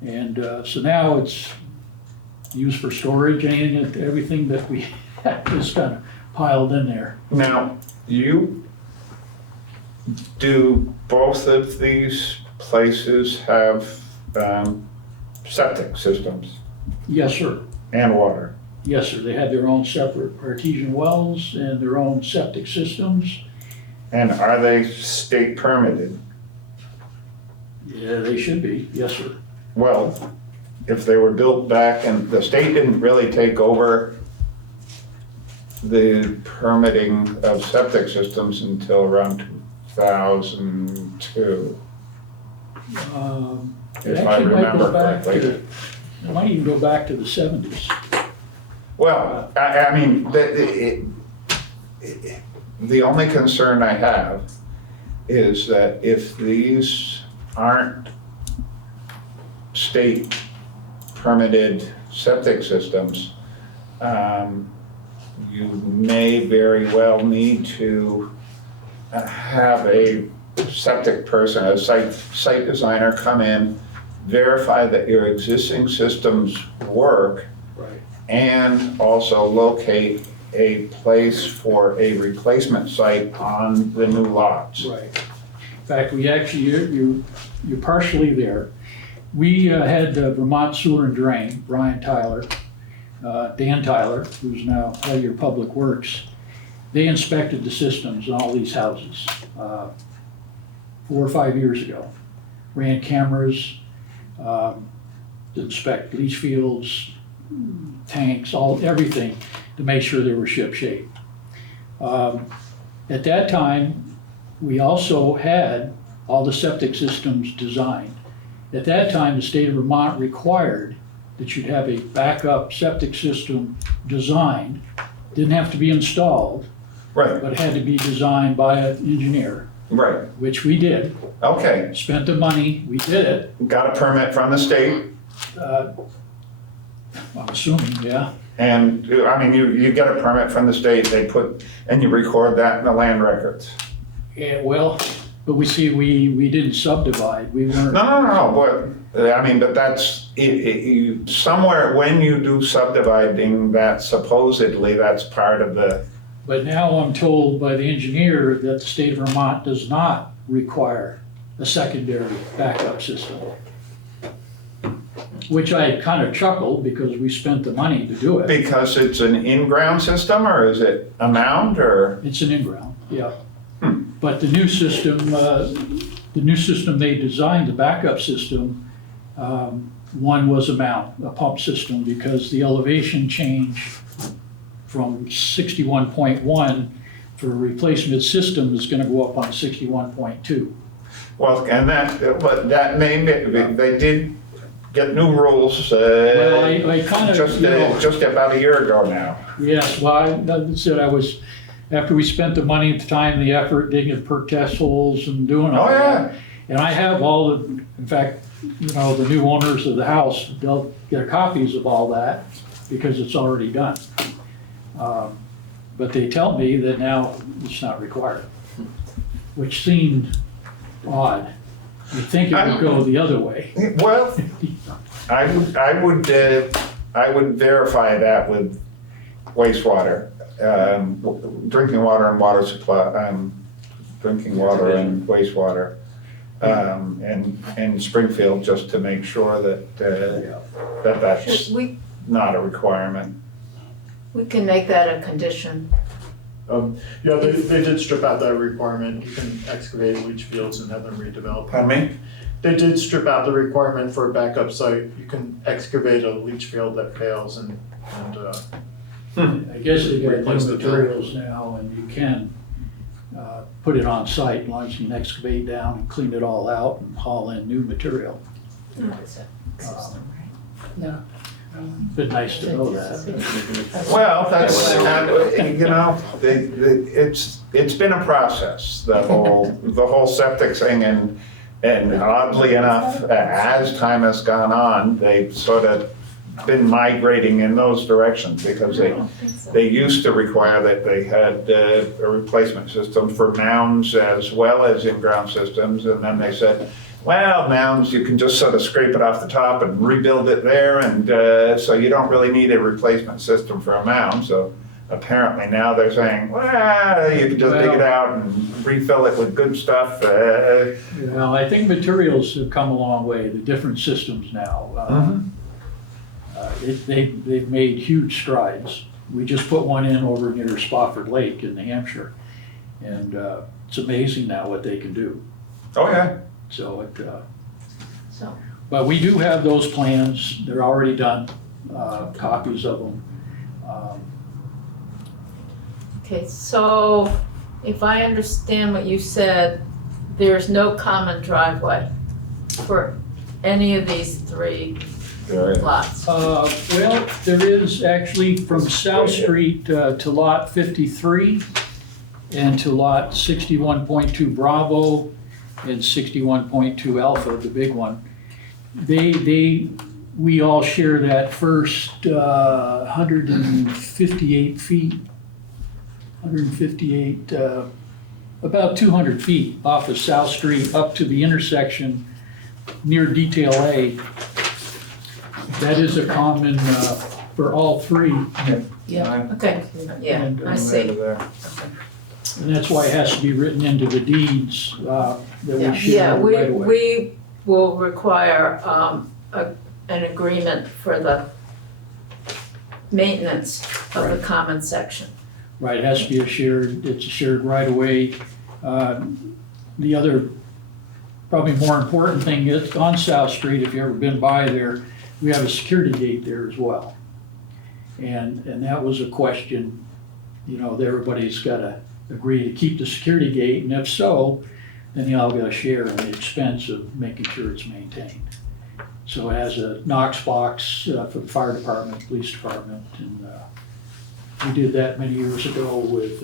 And so now it's used for storage, everything that we have is kind of piled in there. Now, do both of these places have septic systems Yes, sir. and water? Yes, sir. They had their own separate artesian wells and their own septic systems. And are they state permitted? Yeah, they should be. Yes, sir. Well, if they were built back, and the state didn't really take over the permitting of septic systems until around 2002, It if I actually might remember go back correctly. to, it might even go back to the 70s. Well, I mean, the only concern I have is that if these aren't state permitted septic systems, you may very well need to have a septic person, a site designer come in, verify that your existing systems work, Right. and also locate a place for a replacement site on the new lots. Right. In fact, we actually, you're partially there. We had Vermont Sewer and Drain, Brian Tyler, Dan Tyler, who's now head of your Public Works. They inspected the systems on all these houses 4 or 5 years ago. Ran cameras, to inspect leach fields, tanks, everything to make sure they were ship shape. At that time, we also had all the septic systems designed. At that time, the state of Vermont required that you'd have a backup septic system designed. Didn't have to be installed, Right, but it had to be designed by an engineer, right, which we did. okay. Spent the money, we did it. Got a permit from the state, I'm assuming, yeah. and, I mean, you get a permit from the state, and you record that in the land records. Yeah, well, but we didn't subdivide. We weren't. No, but, I mean, but that's, somewhere when you do subdividing, that supposedly that's part of the, But now I'm told by the engineer that the state of Vermont does not require a secondary backup system. Which I kind of chuckled because we spent the money to do it. because it's an in-ground system, or is it a mound, or? It's an in-ground, yeah. But the new system they designed, the backup system, one was a mount, a pump system, because the elevation change from 61.1 for a replacement system is gonna go up on 61.2. Well, and that they did get new rules, Well, I kind of, just about a year ago now. yes, well, I said after we spent the money, the time, the effort, digging perk test holes and doing all Oh, that. yeah. And I have in fact, the new owners of the house, they'll get copies of all that because it's already done. But they tell me that now it's not required, which seemed odd. You'd think it would go the other way. Well, I would verify that with wastewater, drinking water and water supply, drinking water and wastewater, and Springfield, just to make sure that that's not a requirement. We can make that a condition. Yeah, they did strip out that requirement. You can excavate leach fields and have them redeveloped. Pardon me? They did strip out the requirement for a backup site. You can excavate a leach field that fails and I guess they got Replace new the materials now and you can put it on site as long as you can excavate down and clean it all out and haul in new material. No. Been nice to know that. Well, that's, it's been a process, the whole septic thing, and oddly enough, as time has gone on, they've sort of been migrating in those directions because I don't think so. they used to require that they had a replacement system for mounds as well as in-ground systems. And then they said, well, mounds, you can just sort of scrape it off the top and rebuild it there. And so you don't really need a replacement system for a mound. So apparently now they're saying, well, you can just dig it out and refill it with good stuff. Well, I think materials have come a long way, the different systems now. They've made huge strides. We just put one in over near Spofford Lake in New Hampshire. And it's amazing now what they can do. Oh, yeah. So So, but we do have those plans, they're already done, copies of them. okay, so if I understand what you said, there's no common driveway for any of these three lots. Well, there is actually from South Street to lot 53 and to lot 61.2 Bravo and 61.2 Alpha, the big one. We all share that first 158 feet, 158, about 200 feet off of South Street up to the intersection near Detail A. That is a common for all three. Yeah, okay, yeah, And, I see. And that's why it has to be written into the deeds that we Yeah, share right away. we will require an agreement for the maintenance of the common section. Right, it has to be it's a shared right away. The other, probably more important thing is on South Street, if you've ever been by there, we have a security gate there as well. And that was a question, that everybody's gotta agree to keep the security gate, and if so, then y'all gotta share in the expense of making sure it's maintained. So it has a Knox box for the fire department, police department, and we did that many years ago with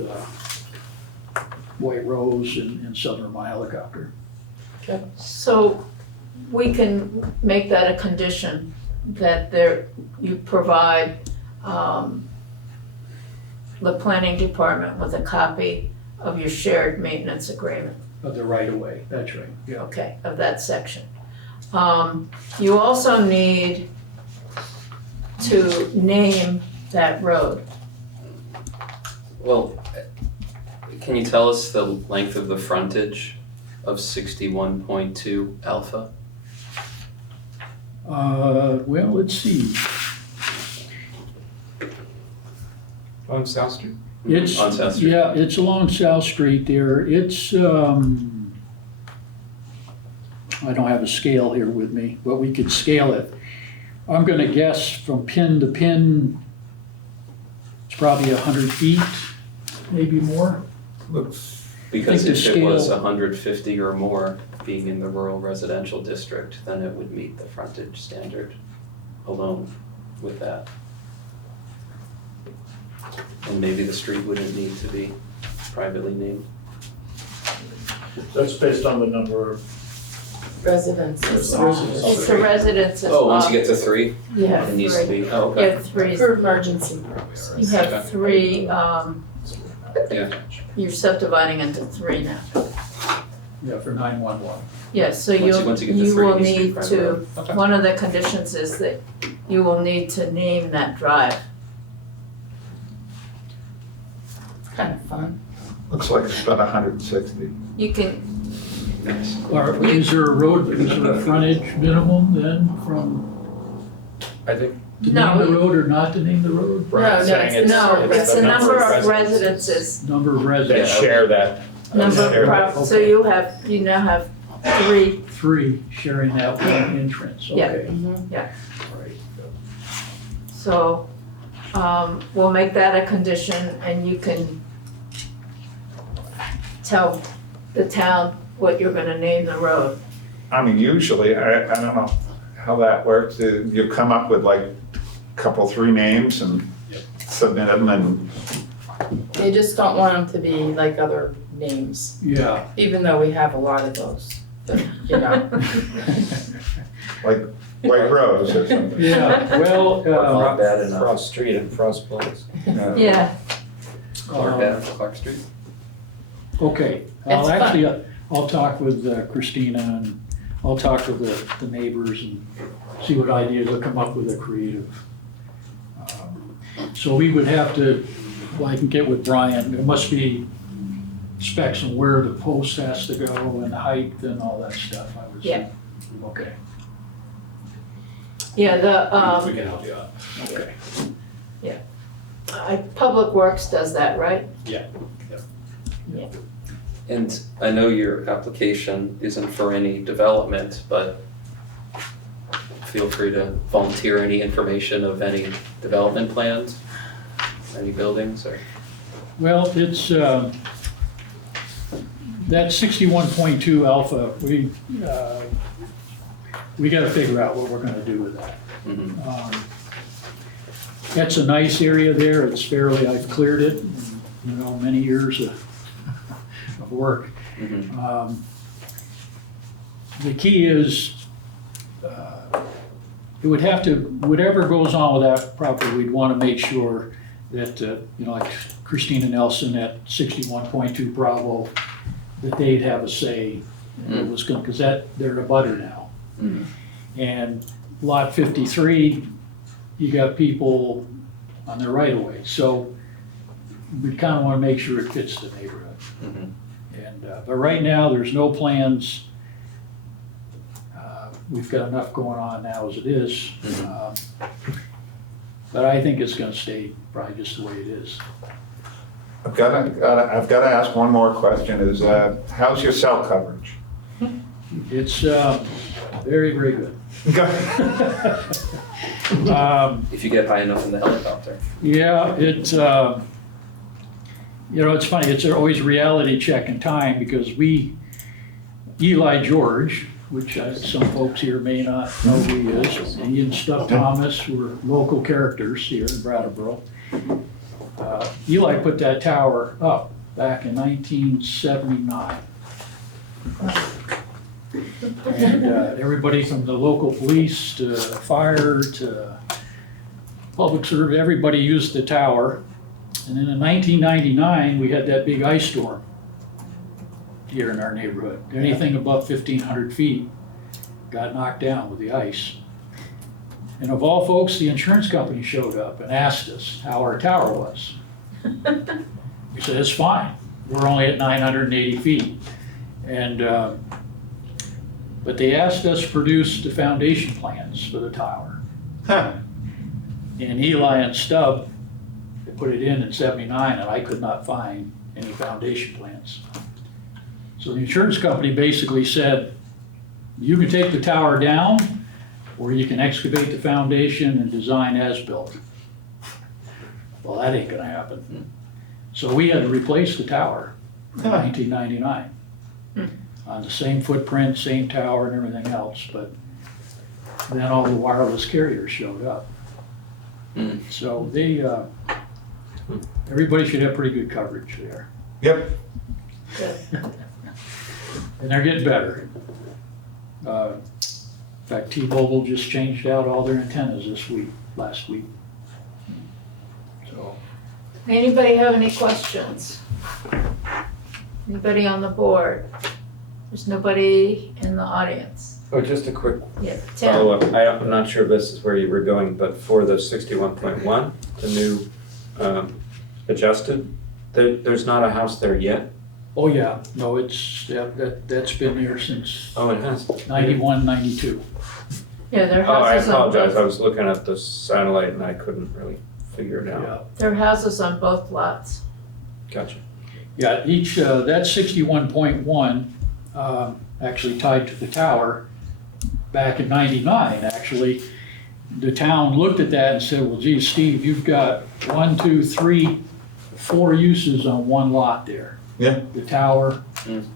White Rose and Southern My Helicopter. So we can make that a condition that you provide the planning department with a copy of your shared maintenance agreement. Of the right of way, that's right, yeah. Okay, of that section. You also need to name that road. Well, can you tell us the length of the frontage of 61.2 Alpha? Well, let's see. On South Street? It's, On South Street? yeah, it's along South Street there. It's, I don't have a scale here with me, but we could scale it. I'm gonna guess from pin to pin, it's probably 100 feet, maybe more. Because think if the it was scale- 150 or more, being in the rural residential district, then it would meet the frontage standard alone with that. And maybe the street wouldn't need to be privately named. That's based on the number of Residences. It's the residences. Oh, once you get to 3, You have it needs to three. be, oh, You okay. have three, For emergency purposes. you have three, Yeah. you're subdividing into three now. Yeah, for 911. Yes, so Once you get to you 3, will it needs to be need private to, road. Okay. one of the conditions is that you will need to name that drive. Kind of fun. Looks like it's about 160. You can, Nice. Or is there a road, is there a frontage minimum then from, I think, to No, name the we- road or not to name the road? Brad's no, saying it's it's, no, it's the number of residences. residences, Number of That residents, share that. number share of, that. so you now have three, 3 sharing that one entrance, Yeah. okay. Yeah. Right. so, we'll make that a condition and you can tell the town what you're gonna name the road. I mean, usually, I don't know how that works. You come up with like a couple, 3 names and submit them and, They just don't want them to be like other names, Yeah, even though we have a lot of those. But, Like White Rose or something. Yeah, well, Not bad enough. Frost Street and Frost Place. Yeah, Clark Ave, Clark Street. okay. It's fun. I'll talk with Christina and I'll talk with the neighbors and see what ideas will come up with a creative. So we would have to, well, I can get with Brian, there must be specs on where the post has to go and height and all that stuff, I would say. Yeah. Okay, yeah, the, We can help you out. okay. Public Works does that, right? And I know your application isn't for any development, but feel free to volunteer any information of any development plans, any buildings or. Well, it's, that 61.2 alpha, we gotta figure out what we're gonna do with that. That's a nice area there, it's fairly, I've cleared it, many years of work. The key is, it would have to, whatever goes on with that property, we'd wanna make sure that, like Christina Nelson at 61.2 Bravo, that they'd have a say. And it was gonna, because they're a butter now. And lot 53, you got people on their right of way. So we kind of want to make sure it fits the neighborhood. And but right now, there's no plans. We've got enough going on now as it is. But I think it's going to stay probably just the way it is. I've got to ask one more question, is how's your cell coverage? It's very, very good. If you get high enough in the helicopter. Yeah, it's funny, it's always a reality check in time because Eli George, which some folks here may not know who he is, he and Stubb Thomas were local characters here in Brattleboro. Eli put that tower up back in 1979. And everybody from the local police to fire to public service, everybody used the tower. And then in 1999, we had that big ice storm here in our neighborhood. Anything above 1,500 feet got knocked down with the ice. And of all folks, the insurance company showed up and asked us how our tower was. We said, it's fine. We're only at 980 feet. And but they asked us to produce the foundation plans for the tower. And Eli and Stubb, they put it in 79, and I could not find any foundation plans. So the insurance company basically said, you can take the tower down, or you can excavate the foundation and design as-built. Well, that ain't gonna happen. So we had to replace the tower in 1999. On the same footprint, same tower and everything else, but then all the wireless carriers showed up. So they, everybody should have pretty good coverage there. Yep. And they're getting better. In fact, T-Mobile just changed out all their antennas last week. So, Anybody have any questions? Anybody on the board? There's nobody in the audience. Oh, just a quick Yeah, Tim? follow-up. I'm not sure if this is where you were going, but for the 61.1, the new adjusted, there's not a house there yet? oh yeah, no, that's been there since Oh, it has? 91, 92. Yeah, their Oh, I houses on apologize. I both, was looking at the satellite and I couldn't really figure it out. Yeah. their houses on both lots. Gotcha. Yeah, each, that 61.1, actually tied to the tower back in 99, actually. The town looked at that and said, well, geez, Steve, you've got 1, 2, 3, 4 uses on one lot there. Yeah. The tower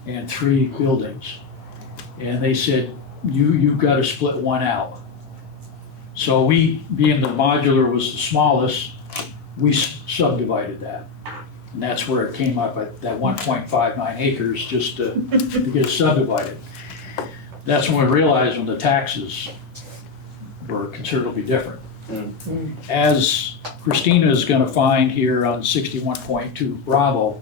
and 3 buildings. And they said, you've got to split one out. So we, being the modular was the smallest, we subdivided that. And that's where it came up at that 1.59 acres just to get it subdivided. That's when we realized when the taxes were considerably different. As Christina is gonna find here on 61.2 Bravo,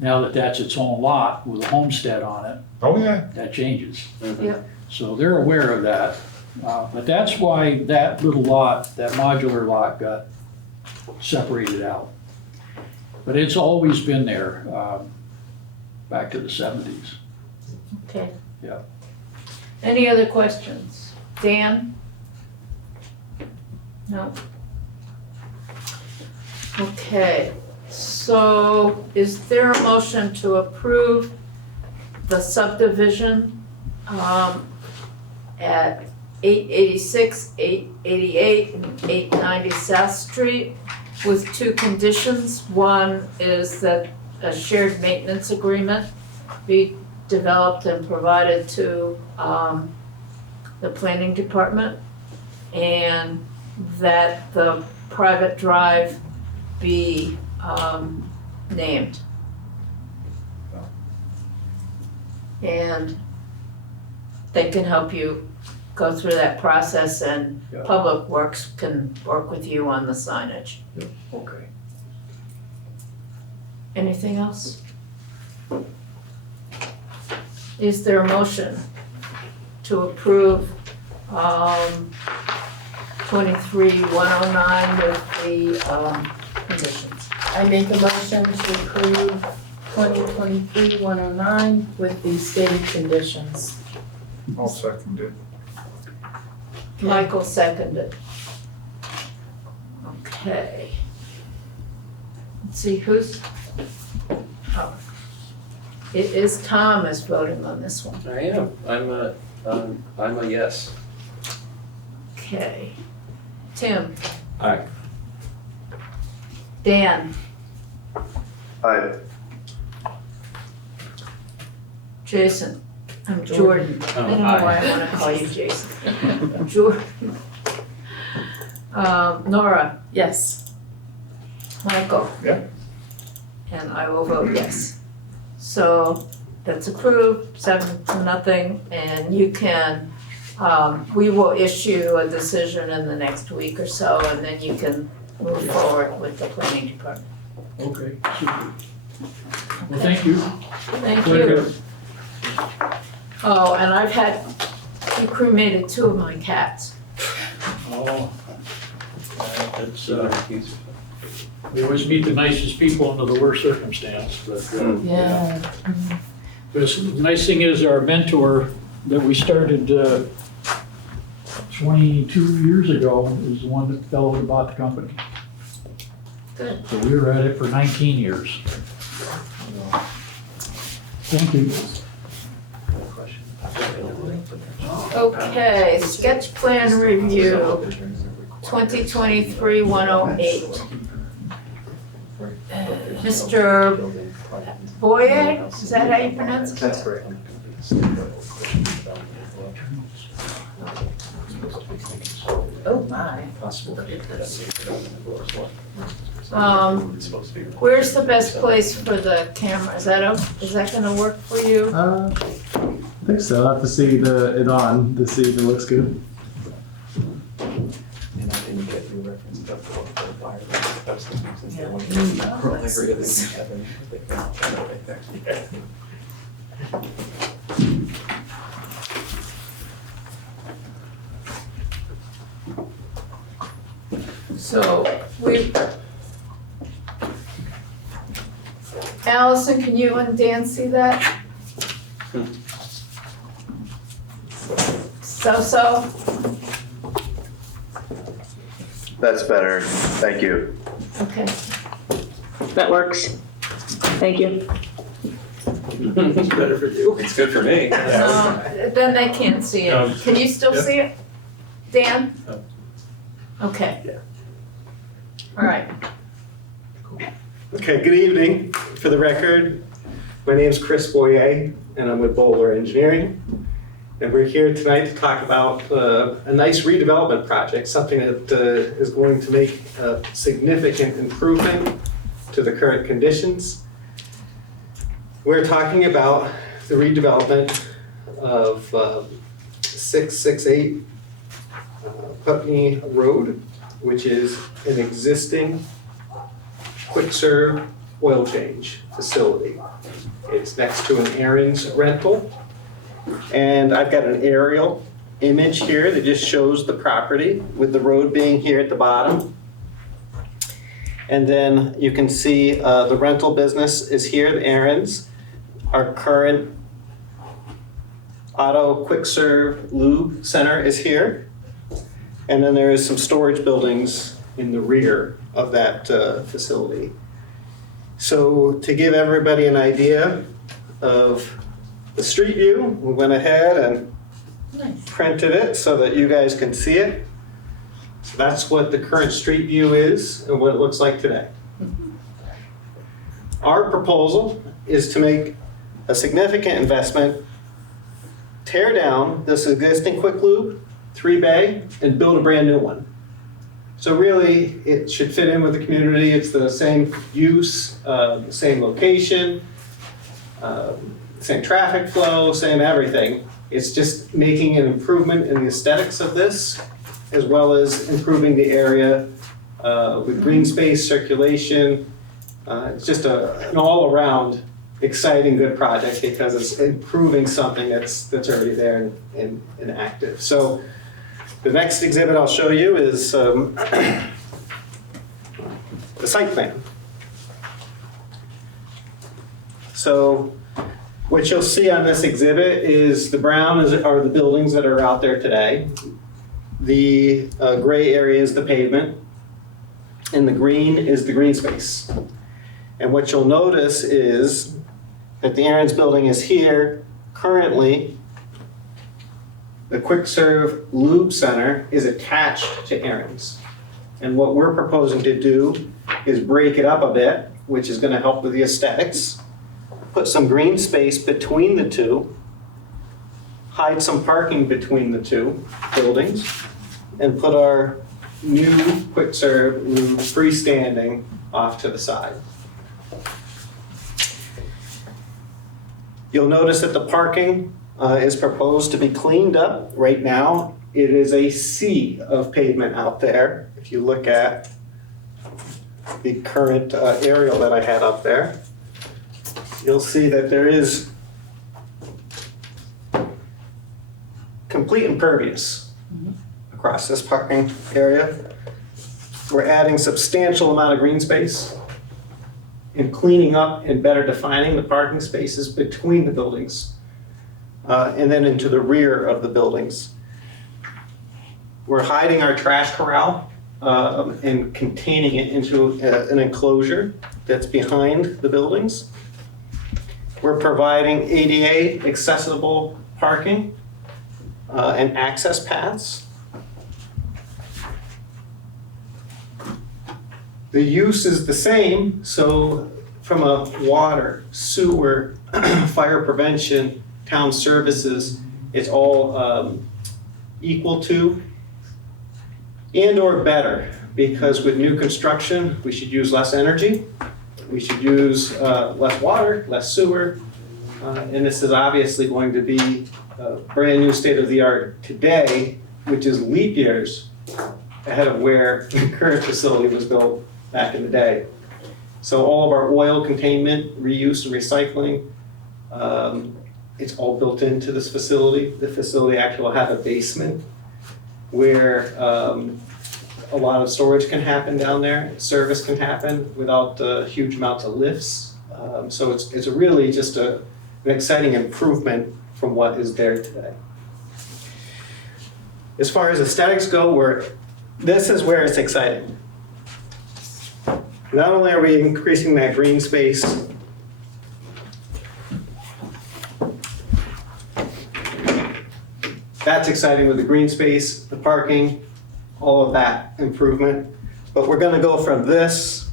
now that that's its own lot with a homestead on it, Oh, yeah. that changes. Yep. So they're aware of that. But that's why that little lot, that modular lot got separated out. But it's always been there, back to the 70s. Okay. Yeah. Any other questions? Dan? No? Okay, so is there a motion to approve the subdivision at 886, 888, and 890 South Street with two conditions? One is that a shared maintenance agreement be developed and provided to the planning department, and that the private drive be named. And they can help you go through that process, and Yeah. Public Works can work with you on the signage. Okay. Anything else? Is there a motion to approve 23-109 with the conditions? I make a motion to approve 2023-109 with the stated conditions. I'll second it. Michael seconded. Okay. Let's see, who's, oh. It is Tom is voting on this one. I am. I'm a yes. Okay. Tim, Aye. Dan, Aye. Jason, I'm Jordan. I don't know why I wanna call you Jason. Jordan. Nora, Yes. Michael. Yeah. And I will vote yes. So that's approved, 7-0, and you can, we will issue a decision in the next week or so, and then you can move forward with the planning department. Okay, super. Well, thank you. Thank you. Oh, and you cremated 2 of my cats. Oh. It's, we always meet the nicest people under the worst circumstance, but, Yeah. The nice thing is our mentor that we started 22 years ago is the one that fellow that bought the company. Good. So we were at it for 19 years. Thank you. Okay, sketch plan review, 2023-108. Mr. Boye, is that how you pronounce it? That's correct. Oh, my. Where's the best place for the camera? Is that gonna work for you? I think so. I'll have to see it on to see if it looks good. And I didn't get your reference to the fire. That's the reason they wanted to area that you have in, they can have it right there. So Allison, can you and Dan see that? So? That's better. Thank you. Okay. That works. Thank you. It's better for you. It's good for me. Then they can't see it. Can you still see it? Dan? Okay. All right. Okay, good evening. For the record, my name's Chris Boyer, and I'm with Bowler Engineering. And we're here tonight to talk about a nice redevelopment project, something that is going to make a significant improvement to the current conditions. We're talking about the redevelopment of 668 Putney Road, which is an existing quick serve oil change facility. It's next to an Aaron's rental. And I've got an aerial image here that just shows the property with the road being here at the bottom. And then you can see the rental business is here, the Aaron's. Our current auto quick serve lube center is here. And then there is some storage buildings in the rear of that facility. So to give everybody an idea of the street view, we went ahead and printed it so that you guys can see it. So that's what the current street view is and what it looks like today. Our proposal is to make a significant investment, tear down this existing quick lube, 3-bay, and build a brand new one. So really, it should fit in with the community. It's the same use, the same location, same traffic flow, same everything. It's just making an improvement in the aesthetics of this, as well as improving the area with green space, circulation. It's just an all-around exciting, good project because it's improving something that's already there and active. So the next exhibit I'll show you is the site plan. So what you'll see on this exhibit is the brown are the buildings that are out there today. The gray area is the pavement, and the green is the green space. And what you'll notice is that the Aaron's building is here. Currently, the Quick Serve Lube Center is attached to Aaron's. And what we're proposing to do is break it up a bit, which is going to help with the aesthetics, put some green space between the two, hide some parking between the two buildings, and put our new Quick Serve Lube freestanding off to the side. You'll notice that the parking is proposed to be cleaned up. Right now, it is a sea of pavement out there. If you look at the current aerial that I had up there, you'll see that there is complete impervious across this parking area. We're adding substantial amount of green space and cleaning up and better defining the parking spaces between the buildings and then into the rear of the buildings. We're hiding our trash corral and containing it into an enclosure that's behind the buildings. We're providing ADA accessible parking and access paths. The use is the same, so from a water, sewer, fire prevention, town services, it's all equal to and or better, because with new construction, we should use less energy, we should use less water, less sewer, and this is obviously going to be a brand new state-of-the-art today, which is leap years ahead of where the current facility was built back in the day. So all of our oil containment, reuse and recycling, it's all built into this facility. The facility actually will have a basement where a lot of storage can happen down there, service can happen without huge amounts of lifts. So it's really just an exciting improvement from what is there today. As far as aesthetics go, this is where it's exciting. Not only are we increasing that green space, that's exciting with the green space, the parking, all of that improvement, but we're going to go from this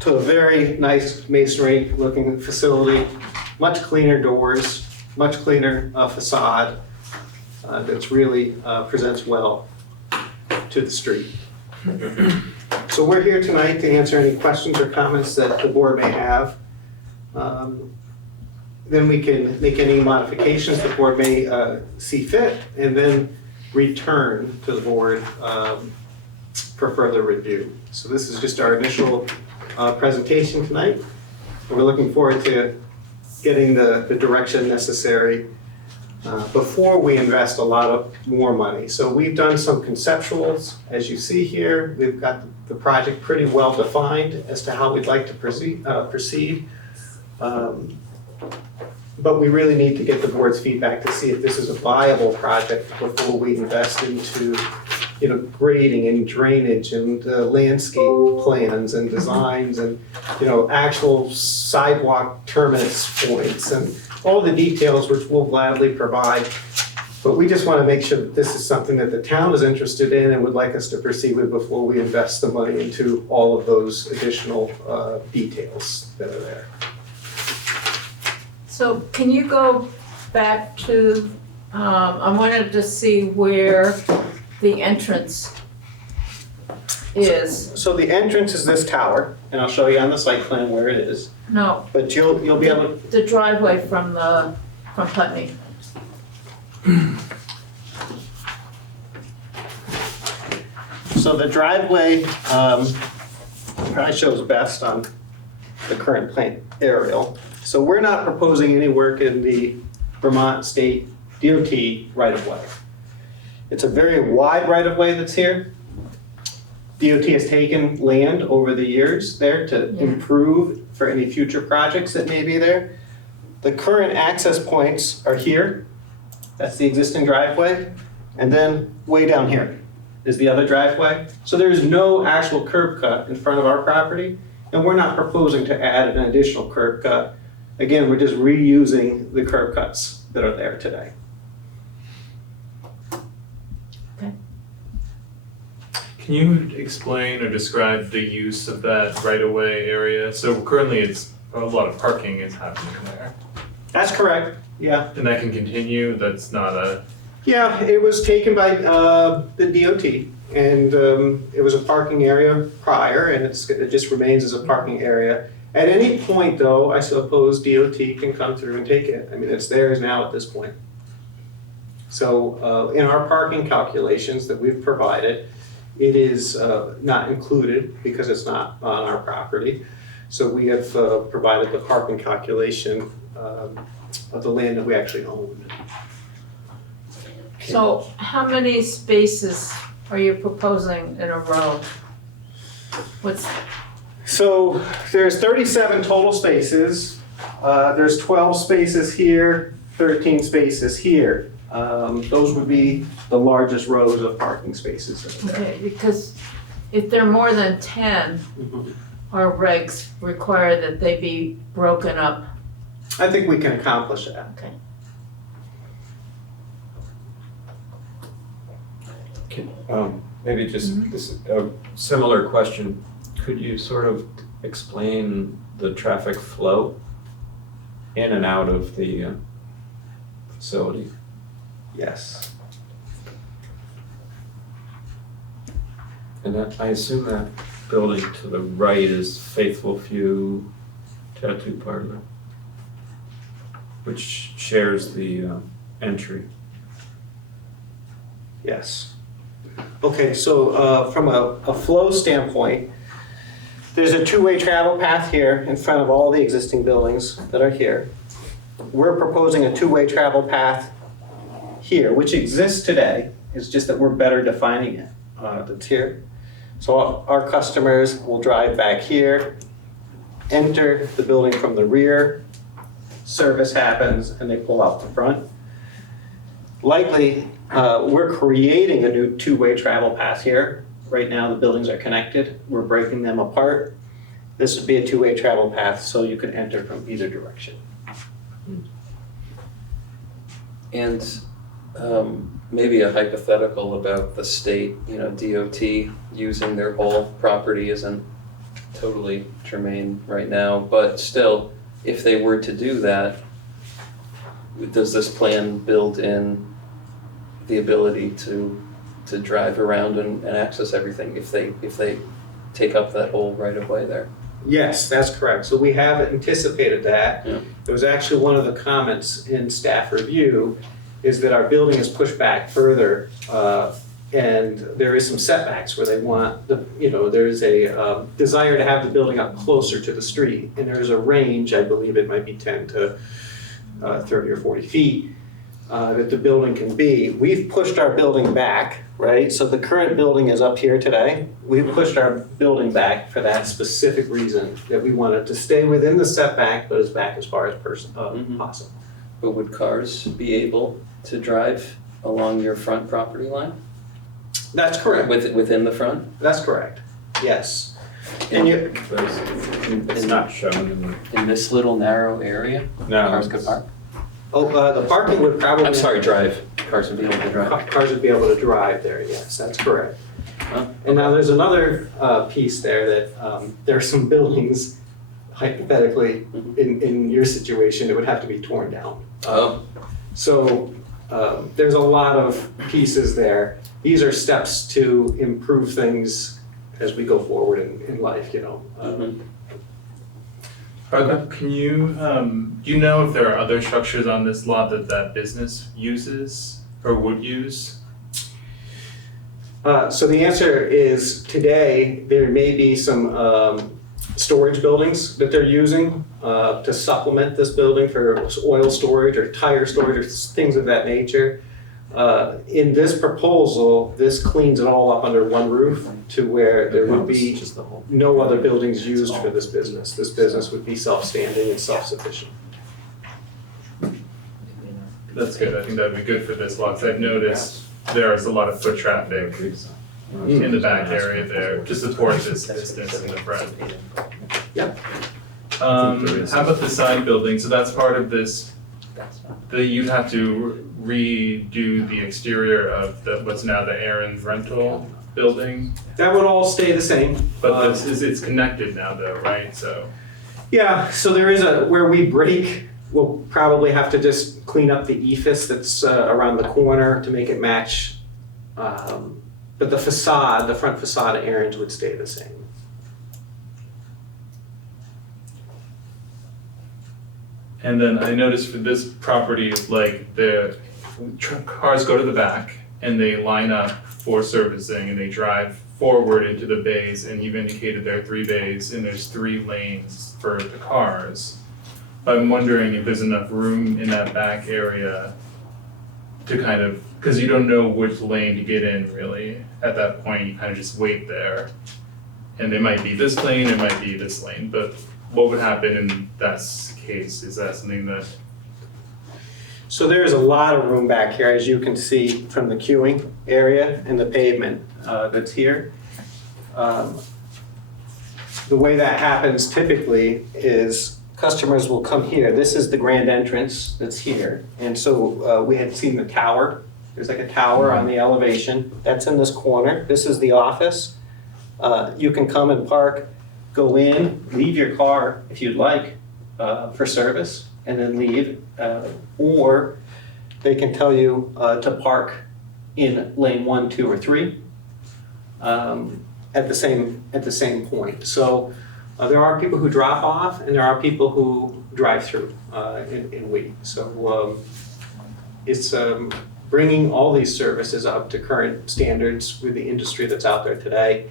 to a very nice masonry looking facility, much cleaner doors, much cleaner facade that's really presents well to the street. So we're here tonight to answer any questions or comments that the board may have. then we can make any modifications the board may see fit, and then return to the board for further review. So this is just our initial presentation tonight. We're looking forward to getting the direction necessary before we invest a lot of more money. So we've done some conceptuals, as you see here. We've got the project pretty well defined as to how we'd like to proceed. But we really need to get the board's feedback to see if this is a viable project before we invest into, grading and drainage and landscape plans and designs and, actual sidewalk terminus points and all the details which we'll gladly provide. But we just want to make sure that this is something that the town is interested in and would like us to proceed with before we invest the money into all of those additional details that are there. So can you go back to, I wanted to see where the entrance is. So the entrance is this tower, and I'll show you on the site plan where it is. No, But you'll be able to. the driveway from Putney. So the driveway probably shows best on the current plan aerial. So we're not proposing any work in the Vermont State DOT right-of-way. It's a very wide right-of-way that's here. DOT has taken land over the years there to improve for any future projects that may be there. The current access points are here. That's the existing driveway. And then way down here is the other driveway. So there's no actual curb cut in front of our property, and we're not proposing to add an additional curb cut. Again, we're just reusing the curb cuts that are there today. Can you explain or describe the use of that right-of-way area? So currently it's, a lot of parking is happening there. That's correct, yeah. And that can continue, that's not a... Yeah, it was taken by the DOT, and it was a parking area prior, and it just remains as a parking area. At any point, though, I suppose DOT can come through and take it. I mean, it's theirs now at this point. So in our parking calculations that we've provided, it is not included because it's not on our property. So we have provided the parking calculation of the land that we actually own. So how many spaces are you proposing in a row? So there's 37 total spaces. There's 12 spaces here, 13 spaces here. Those would be the largest rows of parking spaces. Okay, because if there are more than 10, our regs require that they be broken up. I think we can accomplish that. Okay. Maybe just this, a similar question. Could you sort of explain the traffic flow in and out of the facility? Yes. And that, I assume that building to the right is Faithful Few Tattoo Parlor, which shares the entry. Yes. Okay, so from a flow standpoint, there's a two-way travel path here in front of all the existing buildings that are here. We're proposing a two-way travel path here, which exists today. It's just that we're better defining it. That's here. So our customers will drive back here, enter the building from the rear, service happens, and they pull out the front. Likely, we're creating a new two-way travel path here. Right now, the buildings are connected. We're breaking them apart. This would be a two-way travel path, so you can enter from either direction. And maybe a hypothetical about the state, DOT using their whole property isn't totally germane right now, but still, if they were to do that, does this plan build in the ability to drive around and access everything if they take up that whole right of way there? Yes, that's correct. So we have anticipated that. Yeah. It was actually one of the comments in staff review is that our building is pushed back further, and there is some setbacks where they want there's a desire to have the building up closer to the street, and there's a range, I believe it might be 10 to 30 or 40 feet, that the building can be. We've pushed our building back, right? So the current building is up here today. We've pushed our building back for that specific reason, that we wanted to stay within the setback, but as back as far as possible. But would cars be able to drive along your front property line? That's correct. Within the front? That's correct, yes. And you, It's not shown in this little narrow area? No. Cars could park? the parking would probably. I'm sorry, drive. Cars would be able to drive. Cars would be able to drive there, yes, that's correct. Huh? And now there's another piece there that there are some buildings, hypothetically, in your situation, that would have to be torn down. So there's a lot of pieces there. These are steps to improve things as we go forward in life, you know. Can you, do you know if there are other structures on this lot that that business uses or would use? So the answer is today, there may be some storage buildings that they're using to supplement this building for oil storage or tire storage or things of that nature. In this proposal, this cleans it all up under one roof to where there would be no other buildings used for this business. This business would be self-standing and self-sufficient. That's good, I think that'd be good for this lot, 'cause I've noticed there is a lot of foot traffic in the back area there to support this distance in the front. Yep. How about the side building? So that's part of this, you'd have to redo the exterior of what's now the Aaron's rental building? That would all stay the same. But it's connected now though, right? So. Yeah, so there is where we break, we'll probably have to just clean up the ephes that's around the corner to make it match. But the facade, the front facade of Aaron's would stay the same. And then I noticed for this property, like the cars go to the back and they line up for servicing and they drive forward into the bays, and you've indicated there are 3 bays and there's 3 lanes for the cars. I'm wondering if there's enough room in that back area to kind of, because you don't know which lane to get in really. At that point, you kind of just wait there. And it might be this lane, it might be this lane, but what would happen in that case? Is that something that? So there's a lot of room back here, as you can see from the queuing area and the pavement that's here. The way that happens typically is customers will come here. This is the grand entrance that's here. And so we had seen the tower. There's like a tower on the elevation. That's in this corner. This is the office. You can come and park, go in, leave your car if you'd like for service, and then leave. Or they can tell you to park in lane 1, 2, or 3 at the same point. So there are people who drop off, and there are people who drive through and wait. So it's bringing all these services up to current standards with the industry that's out there today.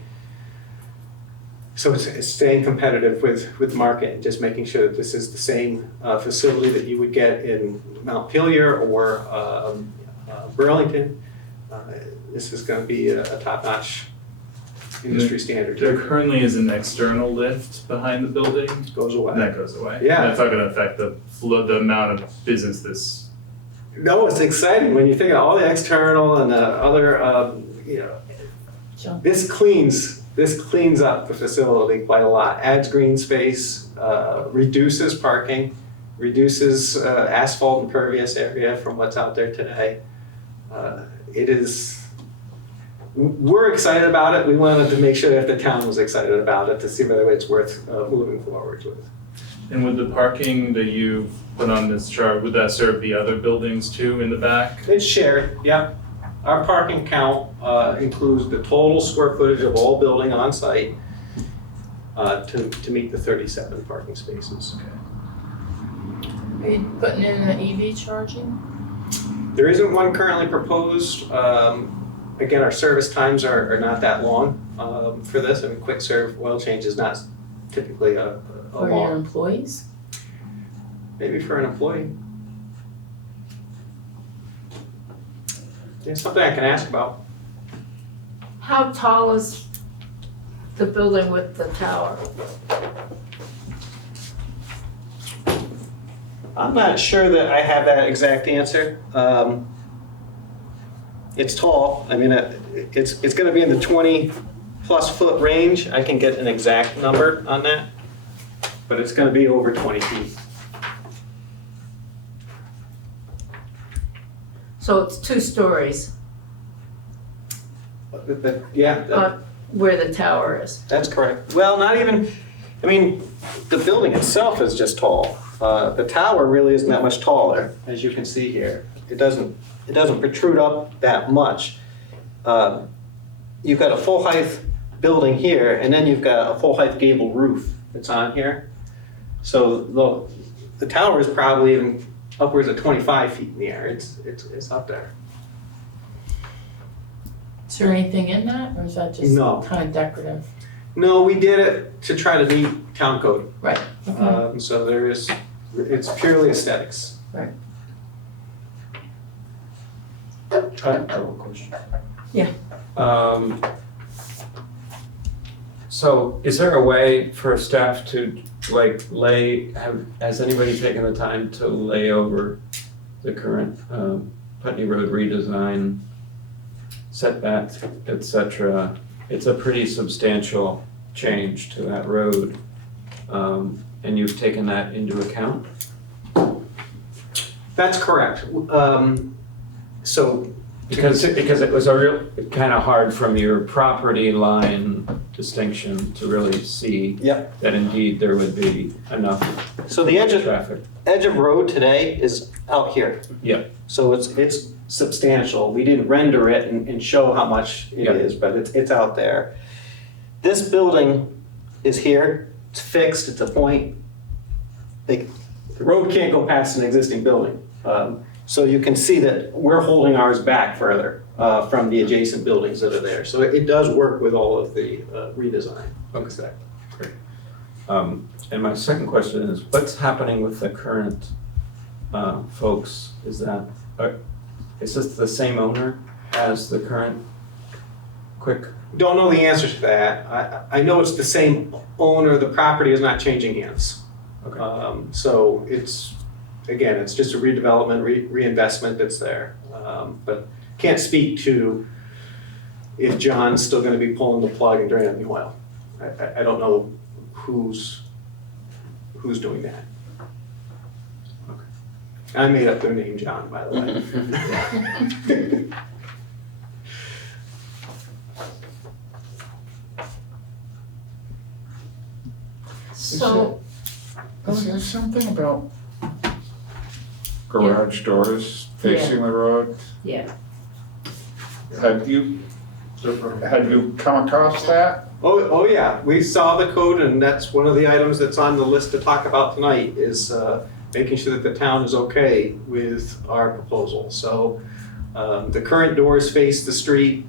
So it's staying competitive with the market and just making sure that this is the same facility that you would get in Montpelier or Burlington. This is going to be a top-notch industry standard. There currently is an external lift behind the building. Goes away. That goes away. Yeah. That's not going to affect the amount of business this. No, it's exciting when you think of all the external and the other, this cleans up the facility quite a lot. Adds green space, reduces parking, reduces asphalt impervious area from what's out there today. We're excited about it. We wanted to make sure that the town was excited about it to see whether it's worth moving forward with. And with the parking that you put on this chart, would that serve the other buildings too in the back? It's shared, yeah. Our parking count includes the total square footage of all building on site to meet the 37 parking spaces. Okay. Are you putting in the EV charging? There isn't one currently proposed. Again, our service times are not that long for this. I mean, quick serve oil change is not typically a For your long, employees? maybe for an employee. It's something I can ask about. How tall is the building with the tower? I'm not sure that I have that exact answer. It's tall. I mean, it's going to be in the 20+ foot range. I can get an exact number on that, but it's going to be over 20 feet. So it's 2 stories Yeah, where the tower is. that's correct. Well, not even, I mean, the building itself is just tall. The tower really isn't that much taller, as you can see here. It doesn't protrude up that much. You've got a full height building here, and then you've got a full height gable roof that's on here. So the tower is probably even upwards of 25 feet in the air. It's up there. Is there anything in that, or is that just No. kind of decorative? No, we did it to try to meet town code. Right. Okay. So it's purely aesthetics. Right. I have a question. Yeah. So is there a way for staff to like has anybody taken the time to lay over the current Putney Road redesign, setback, et cetera? It's a pretty substantial change to that road. And you've taken that into account? That's correct. So Because it was a real, kind of hard from your property line distinction to really see Yep. that indeed there would be enough So the edge traffic. of road today is out here. Yeah. So it's substantial. We didn't render it and show how much it Yeah. is, but it's out there. This building is here. It's fixed. It's a point. The road can't go past an existing building. So you can see that we're holding ours back further from the adjacent buildings that are there. So it does work with all of the redesign. Okay, great. And my second question is, what's happening with the current folks? Is this the same owner as the current quick? Don't know the answer to that. I know it's the same owner. The property is not changing hands. Okay. So it's just a redevelopment, reinvestment that's there. But can't speak to if John's still gonna be pulling the plug and draining the oil. I don't know who's doing that. Okay. I made up their name, John, by the way. So, Is there something about garage doors facing the road? yeah. Have you come across that? Oh yeah, we saw the code, and that's one of the items that's on the list to talk about tonight is making sure that the town is okay with our proposal. So the current doors face the street.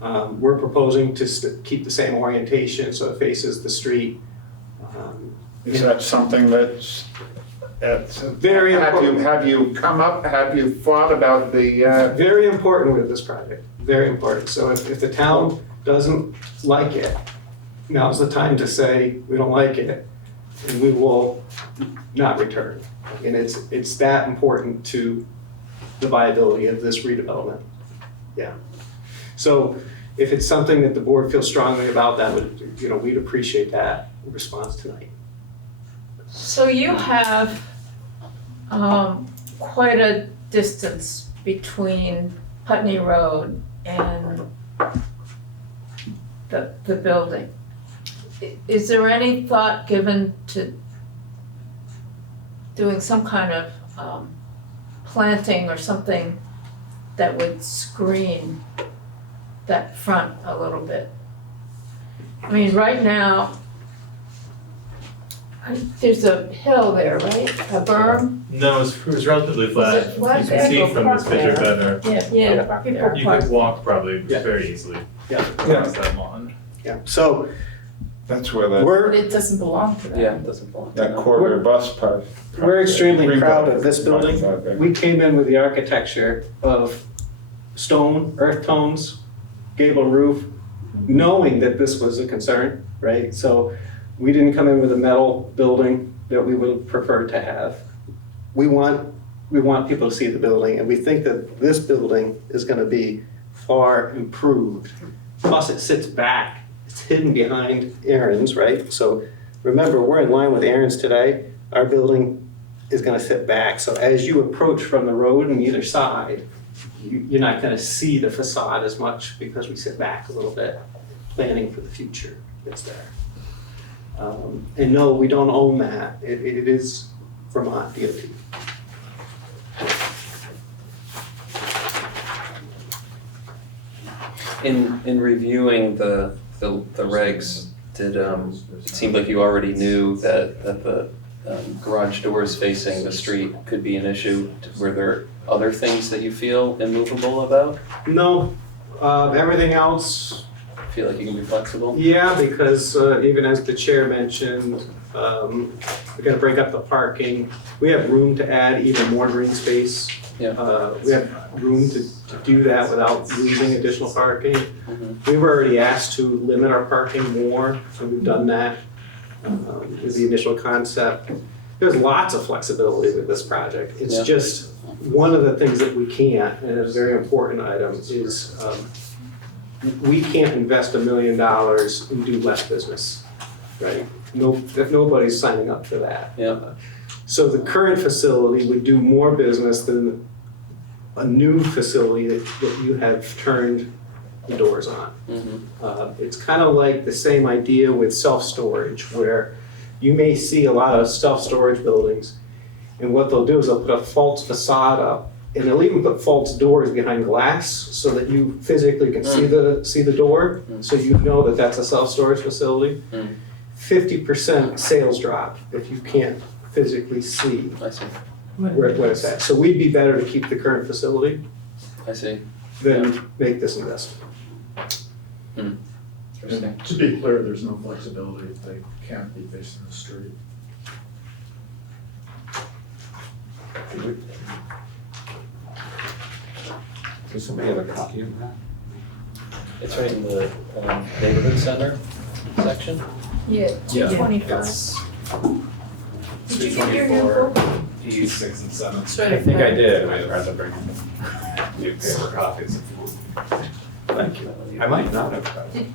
We're proposing to keep the same orientation, so it faces the street. Is that something that's Very important. Have you thought about the, Very important with this project, very important. So if the town doesn't like it, now's the time to say, we don't like it, and we will not return. And it's that important to the viability of this redevelopment. Yeah. So if it's something that the board feels strongly about, that would, we'd appreciate that response tonight. So you have quite a distance between Putney Road and the building. Is there any thought given to doing some kind of planting or something that would screen that front a little bit? I mean, right now, There's a hill there, right? A berm? No, it was relatively flat. it flat? You can see People from this park picture there. better. Yeah, people You park. could walk probably Yeah. very easily Yeah. across that lawn. Yeah, so That's where that, we're, But it doesn't belong to them. Yeah, it doesn't belong to that them. quarter bus part. we're extremely Green proud bus. of this building. We came in with the architecture of stone, earth tones, gable roof, knowing that this was a concern, right? So we didn't come in with a metal building that we would have preferred to have. We want people to see the building, and we think that this building is gonna be far improved. Plus, it sits back, it's hidden behind Aaron's, right? So remember, we're in line with Aaron's today. Our building is gonna sit back, so as you approach from the road on either side, you're not gonna see the facade as much because we sit back a little bit, planning for the future that's there. And no, we don't own that. It is Vermont DOT. In reviewing the regs, it seemed like you already knew that the garage doors facing the street could be an issue. Were there other things that you feel immovable about? No, everything else, Feel like you can be flexible? yeah, because even as the chair mentioned, we're gonna break up the parking. We have room to add even more green space. Yeah. We have room to do that without losing additional parking. Mhm. We were already asked to limit our parking more, so we've done that. Is the initial concept. There's lots of flexibility with this project. It's Yeah. just, one of the things that we can't, and it's a very important item, is we can't invest $1 million and do less business, right? No, if nobody's signing up for that. Yeah. So the current facility would do more business than a new facility that you have turned the doors on. Mhm. It's kind of like the same idea with self-storage, where you may see a lot of self-storage buildings, and what they'll do is they'll put a false facade up, and they'll even put false doors behind glass so that you physically can see the door, so you know that that's a self-storage facility. 50% sales drop if you can't physically see I see. where it's at. So we'd be better to keep the current facility I see. than make this investment. Interesting. And to be clear, there's no flexibility if they can't be facing the street. Does somebody have a copy of that? It's right in the neighborhood center section. Yeah, 225. It's Did you get your new book? 224, E6 and 7. It's right I think I there. did, and I'd rather bring new paper copies if you want. Thank you. I might not have got it.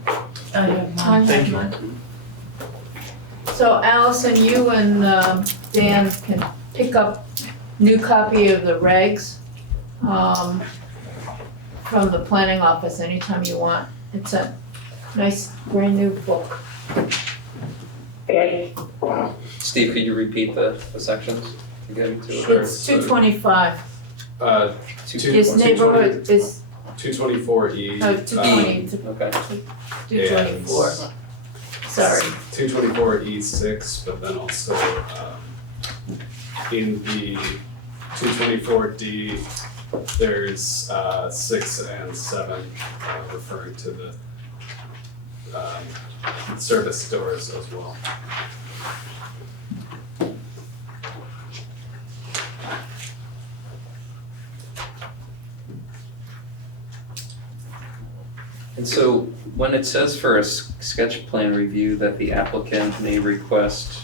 I have mine. Thank you. So Allison, you and Dan can pick up new copy of the regs from the planning office anytime you want. It's a nice brand new book. Steve, could you repeat the sections to get into it? It's 225. This neighborhood is 224E. 220, Okay. 224. Sorry. 224E6, but then also in the 224D, there's 6 and 7 referring to the service doors as well. And so when it says for a sketch plan review that the applicant may request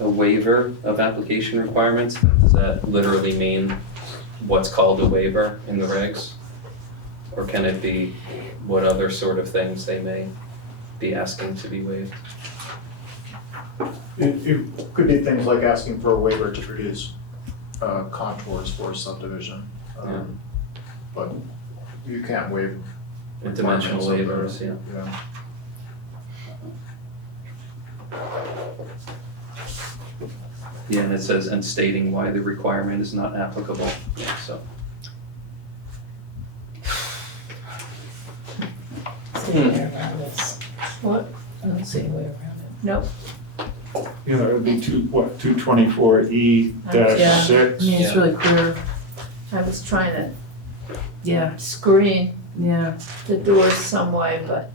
a waiver of application requirements, does that literally mean what's called a waiver in the regs? Or can it be what other sort of things they may be asking to be waived? It could be things like asking for a waiver to produce contours for a subdivision. But you can't waive. Dimensional requirements of the- waivers, yeah. Yeah, and it says, and stating why the requirement is not applicable, yeah, so. See a way around this. What? I don't see a way around it. Nope. You know, it would be 224E Yeah. 6. I mean, it's really clear. I was trying to Yeah, screen yeah. the doors some way, but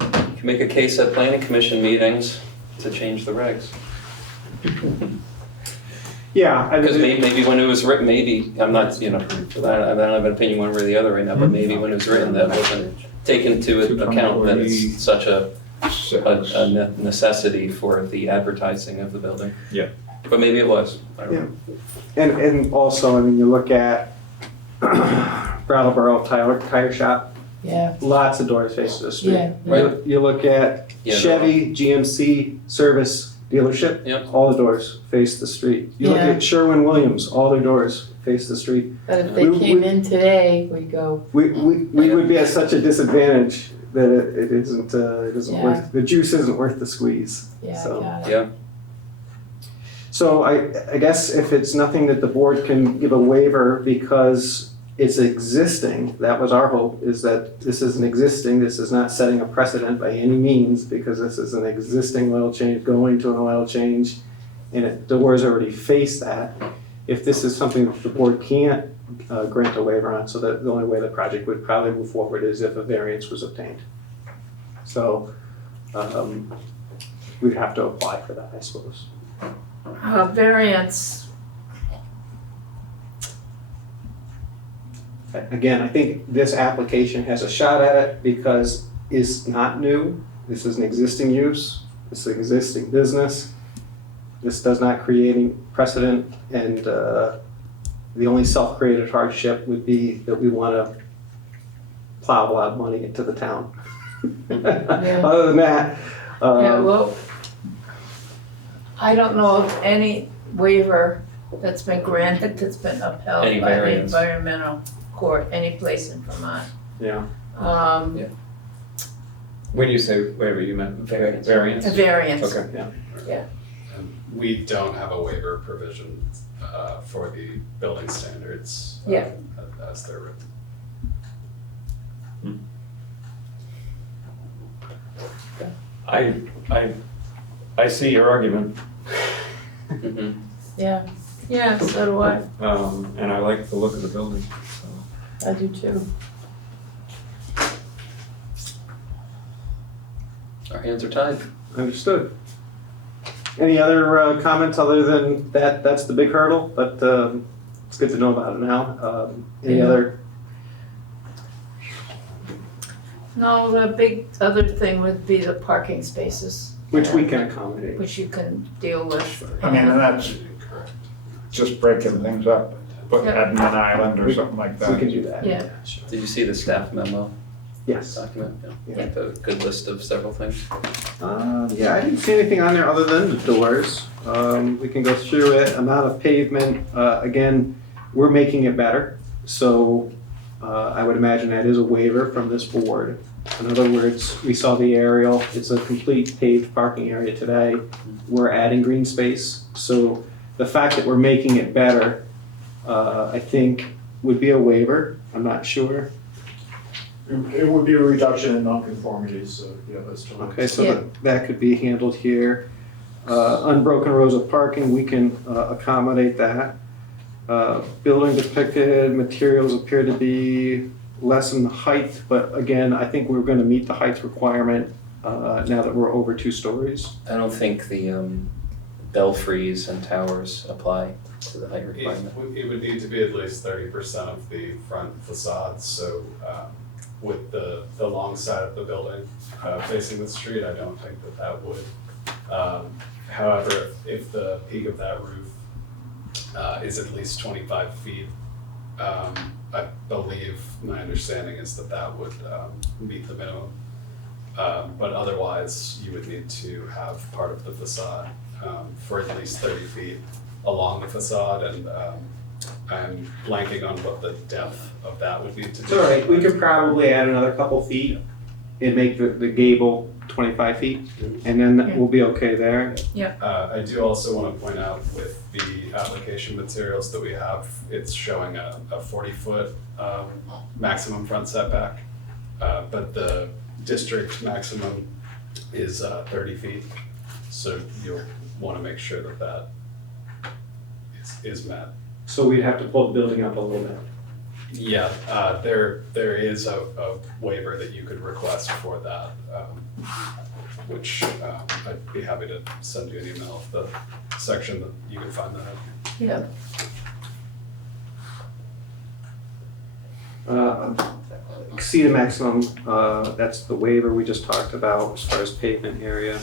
You can make a case at planning commission meetings to change the regs. Yeah, I Because mean, maybe when it was written, maybe, I'm not, I don't have an opinion one way or the other right now, but maybe when it was written, that wasn't taken into account that it's such a necessity for the advertising of the building. Yeah. But maybe it was, I don't know. and also, I mean, you look at Brattleboro Tire Shop, Yeah, lots of doors face to the street. yeah. You look at Yeah, Chevy, GMC service dealership, Yep. all the doors face the street. You look Yeah. at Sherwin-Williams, all their doors face the street. But if they came in today, we go, We would be at such a disadvantage that it isn't Yeah. worth, the juice isn't worth the squeeze. yeah, So- got it. Yeah, So I guess if it's nothing that the board can give a waiver because it's existing, that was our hope, is that this is an existing, this is not setting a precedent by any means, because this is an existing oil change going to an oil change, and the doors already face that. If this is something that the board can't grant a waiver on, so that the only way the project would probably move forward is if a variance was obtained. So we'd have to apply for that, I suppose. variance, Again, I think this application has a shot at it because it's not new. This is an existing use, it's an existing business. This does not create any precedent, and the only self-created hardship would be that we want to plow a lot of money into the town. Other than that, yeah, well, I don't know of any waiver that's been granted that's been upheld Any by the variance. environmental court, any place in Vermont. yeah. Yeah. When you say waiver, you meant variance? A variance. Okay. We don't have a waiver provision for the building standards Yeah. as they're written. I see your argument, Mhm. Yeah, yeah, so do I. and I like the look of the building, so. I do too. Our hands are tied. Understood. Any other comments other than that? That's the big hurdle, but it's good to know about it now. Any Yeah. other? No, the big other thing would be the parking spaces. Which we can accommodate. Which you can deal with. I mean, and that's just breaking things up, putting adding an island or something like that. We can do that. Yeah. Did you see the staff memo Yes. document? Yeah. Like a good list of several things. Yeah, I didn't see anything on there other than the doors. We can go through it. Amount of pavement, again, we're making it better. So I would imagine that is a waiver from this board. In other words, we saw the aerial, it's a complete paved parking area today. We're adding green space. So the fact that we're making it better, I think would be a waiver. I'm not sure. It would be a reduction in nonconformities, so yeah, that's totally. Okay, so Yeah. that could be handled here. Unbroken rows of parking, we can accommodate that. Building depicted materials appear to be less in the height, but again, I think we're gonna meet the height requirement now that we're over 2 stories. I don't think the belfries and towers apply to the height requirement. It would need to be at least 30% of the front facade, so with the long side of the building facing the street, I don't think that would. However, if the peak of that roof is at least 25 feet, I believe, my understanding is that would meet the minimum. But otherwise, you would need to have part of the facade for at least 30 feet along the facade, and I'm blanking on what the depth of that would need to be. It's all right, we could probably add another couple feet and make the gable 25 feet, and then we'll be okay there. I do also want to point out with the application materials that we have, it's showing a 40-foot maximum front setback, but the district maximum is 30 feet. So want to make sure that that is met. So we'd have to pull the building up a little bit. Yeah, there is a waiver that you could request for that, which I'd be happy to send you an email of the section that you can find that in. Yeah. Exceed a maximum, that's the waiver we just talked about as far as pavement area.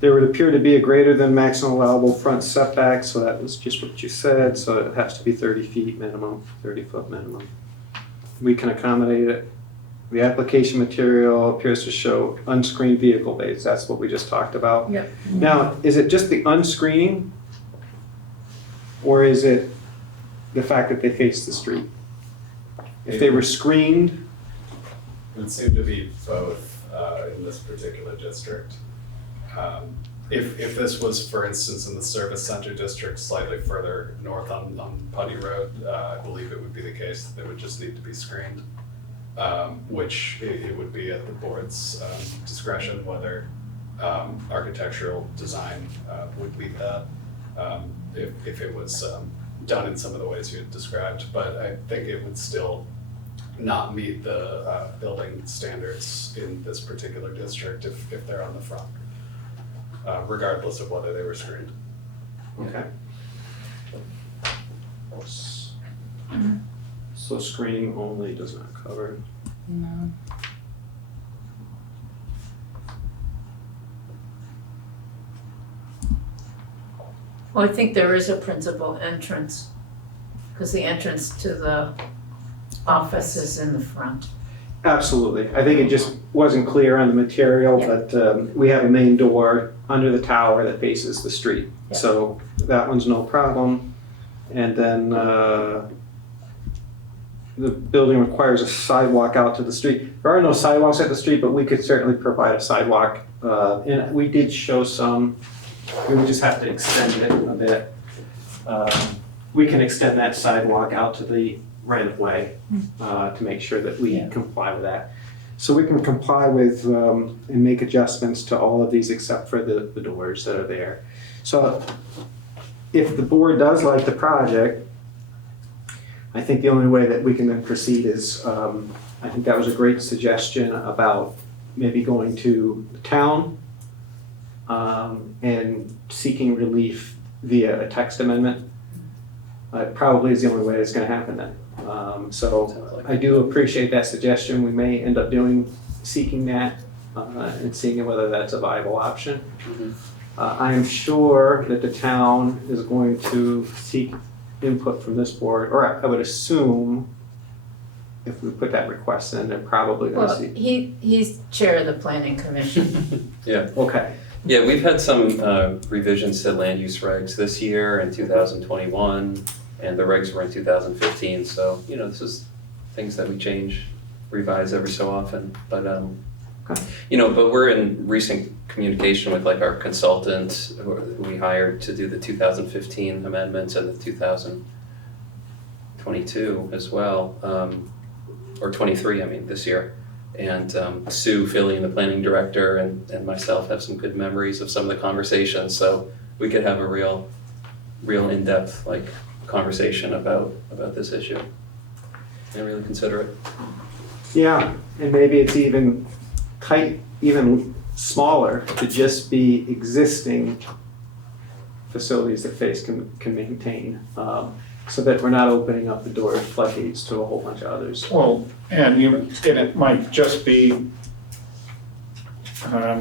There would appear to be a greater than maximum allowable front setback, so that was just what you said, so it has to be 30 feet minimum, 30-foot minimum. We can accommodate it. The application material appears to show unscreened vehicle bays, that's what we just talked about. Yep. Now, is it just the unscreening? Or is it the fact that they face the street? If they were screened, It would seem to be both in this particular district. If this was, for instance, in the service center district, slightly further north on Putney Road, I believe it would be the case that they would just need to be screened, which it would be at the board's discretion whether architectural design would meet that, if it was done in some of the ways you had described. But I think it would still not meet the building standards in this particular district if they're on the front, regardless of whether they were screened. okay. So screening only does not cover. No. Well, I think there is a principal entrance, because the entrance to the office is in the front. Absolutely. I think it just wasn't clear on the material, Yeah. but we have a main door under the tower that faces the street. Yeah. So that one's no problem. And then the building requires a sidewalk out to the street. There are no sidewalks at the street, but we could certainly provide a sidewalk. And we did show some, we would just have to extend it a bit. We can extend that sidewalk out to the right of way to make sure that we comply with that. So we can comply with and make adjustments to all of these except for the doors that are there. So if the board does like the project, I think the only way that we can then proceed is, I think that was a great suggestion about maybe going to the town and seeking relief via a text amendment. It probably is the only way it's going to happen then. So I do appreciate that suggestion. We may end up seeking that and seeing whether that's a viable option. I am sure that the town is going to seek input from this board, or I would assume if we put that request in, they're probably going to Well, seek. he's chair of the planning commission. Yeah. Okay. Yeah, we've had some revisions to land use regs this year in 2021, and the regs were in 2015. So, you know, this is things that we change, revise every so often. But, you know, but we're in recent communication with like our consultant who we hired to do the 2015 amendments and the 2022 as well, or 23, I mean, this year. And Sue, Philly, and the planning director, and myself have some good memories of some of the conversations. So we could have a real in-depth like conversation about this issue and really consider it. Yeah, and maybe it's even smaller to just be existing facilities that Face can maintain, so that we're not opening up the door of floodgates to a whole bunch of others. Well, and it might just be, I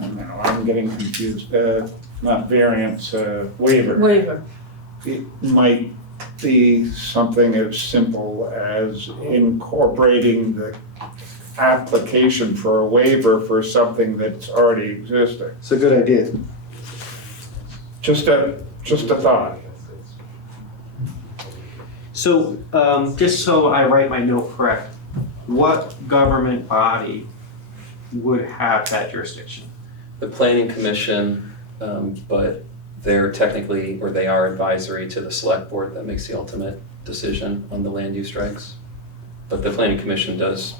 don't know, I'm getting confused, not variance, waiver. Waiver. It might be something as simple as incorporating the application for a waiver for something that's already existing. It's a good idea. Just a thought. So, just so I write my note correct, what government body would have that jurisdiction? The planning commission, but they're technically, or they are advisory to the select board that makes the ultimate decision on the land use regs. But the planning commission does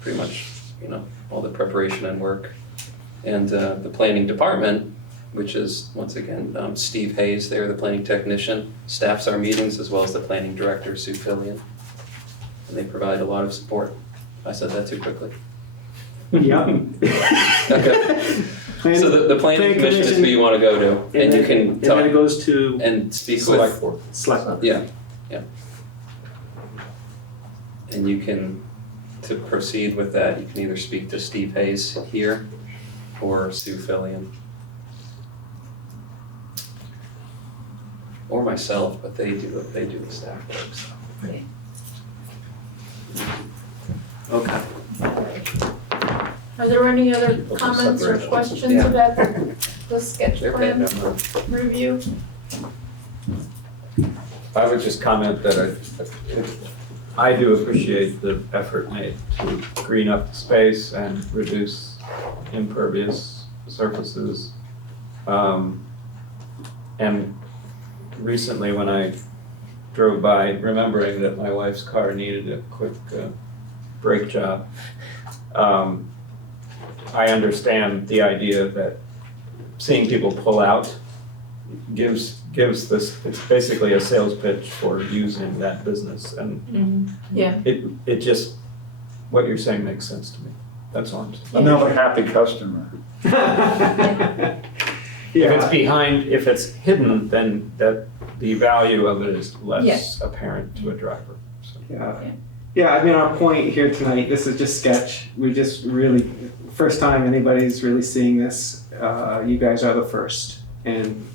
pretty much, you know, all the preparation and work. And the planning department, which is, once again, Steve Hayes, they're the planning technician, staffs our meetings, as well as the planning director, Sue Fillion. And they provide a lot of support. I said that too quickly. Yeah. Okay. So the planning commission is who you want to go to, and you can And then it goes to and speak select with, board. Select board. yeah. And you can, to proceed with that, you can either speak to Steve Hayes here or Sue Fillion. Or myself, but they do the staff work, so. Okay. Are there any other We'll just comments or separate it. questions Yeah. about the sketch They're plan paying them. review? I would just comment that I do appreciate the effort made to green up the space and reduce impervious surfaces. And recently when I drove by, remembering that my wife's car needed a quick brake job, I understand the idea that seeing people pull out gives this, it's basically a sales pitch for using that business, and Yeah. it just, what you're saying makes sense to me. That's all I'm saying. Another happy customer. If it's behind, if it's hidden, then that the value of it is less apparent to a driver. So. Yeah, I mean, our point here tonight, this is just sketch. We just really, first time anybody's really seeing this, you guys are the first. And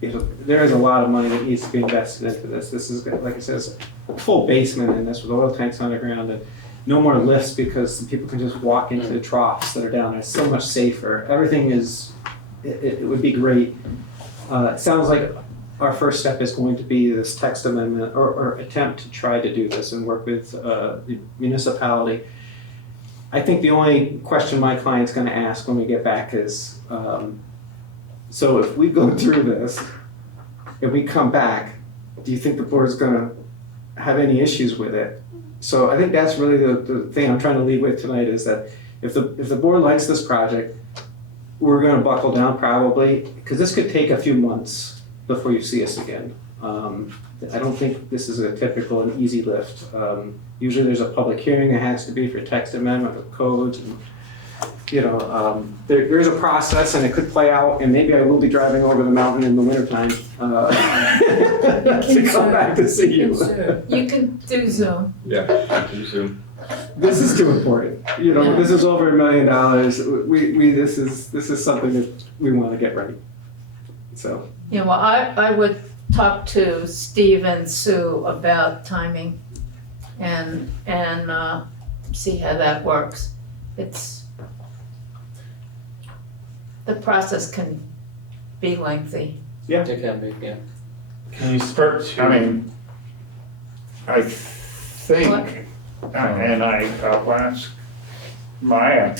there is a lot of money that needs to be invested into this. This is, like I said, a full basement in this with oil tanks underground and no more lifts because people can just walk into the troughs that are down there. It's so much safer. Everything is, it would be great. It sounds like our first step is going to be this text amendment or attempt to try to do this and work with the municipality. I think the only question my client's gonna ask when we get back is, so if we go through this, if we come back, do you think the board's gonna have any issues with it? So I think that's really the thing I'm trying to leave with tonight is that if the board likes this project, we're gonna buckle down probably, because this could take a few months before you see us again. I don't think this is a typical and easy lift. Usually there's a public hearing that has to be for text amendment of codes and there's a process and it could play out and maybe I will be driving over the mountain in the wintertime to come back to see you. You can do Zoom. Yeah, do Zoom. This is too important. This is over $1 million. This is something that we want to get right. So. Yeah, well, I would talk to Steve and Sue about timing and see how that works. The process can be lengthy. Yeah. It can be, yeah. Can you speak to? I mean, I think, and I'll ask Maya,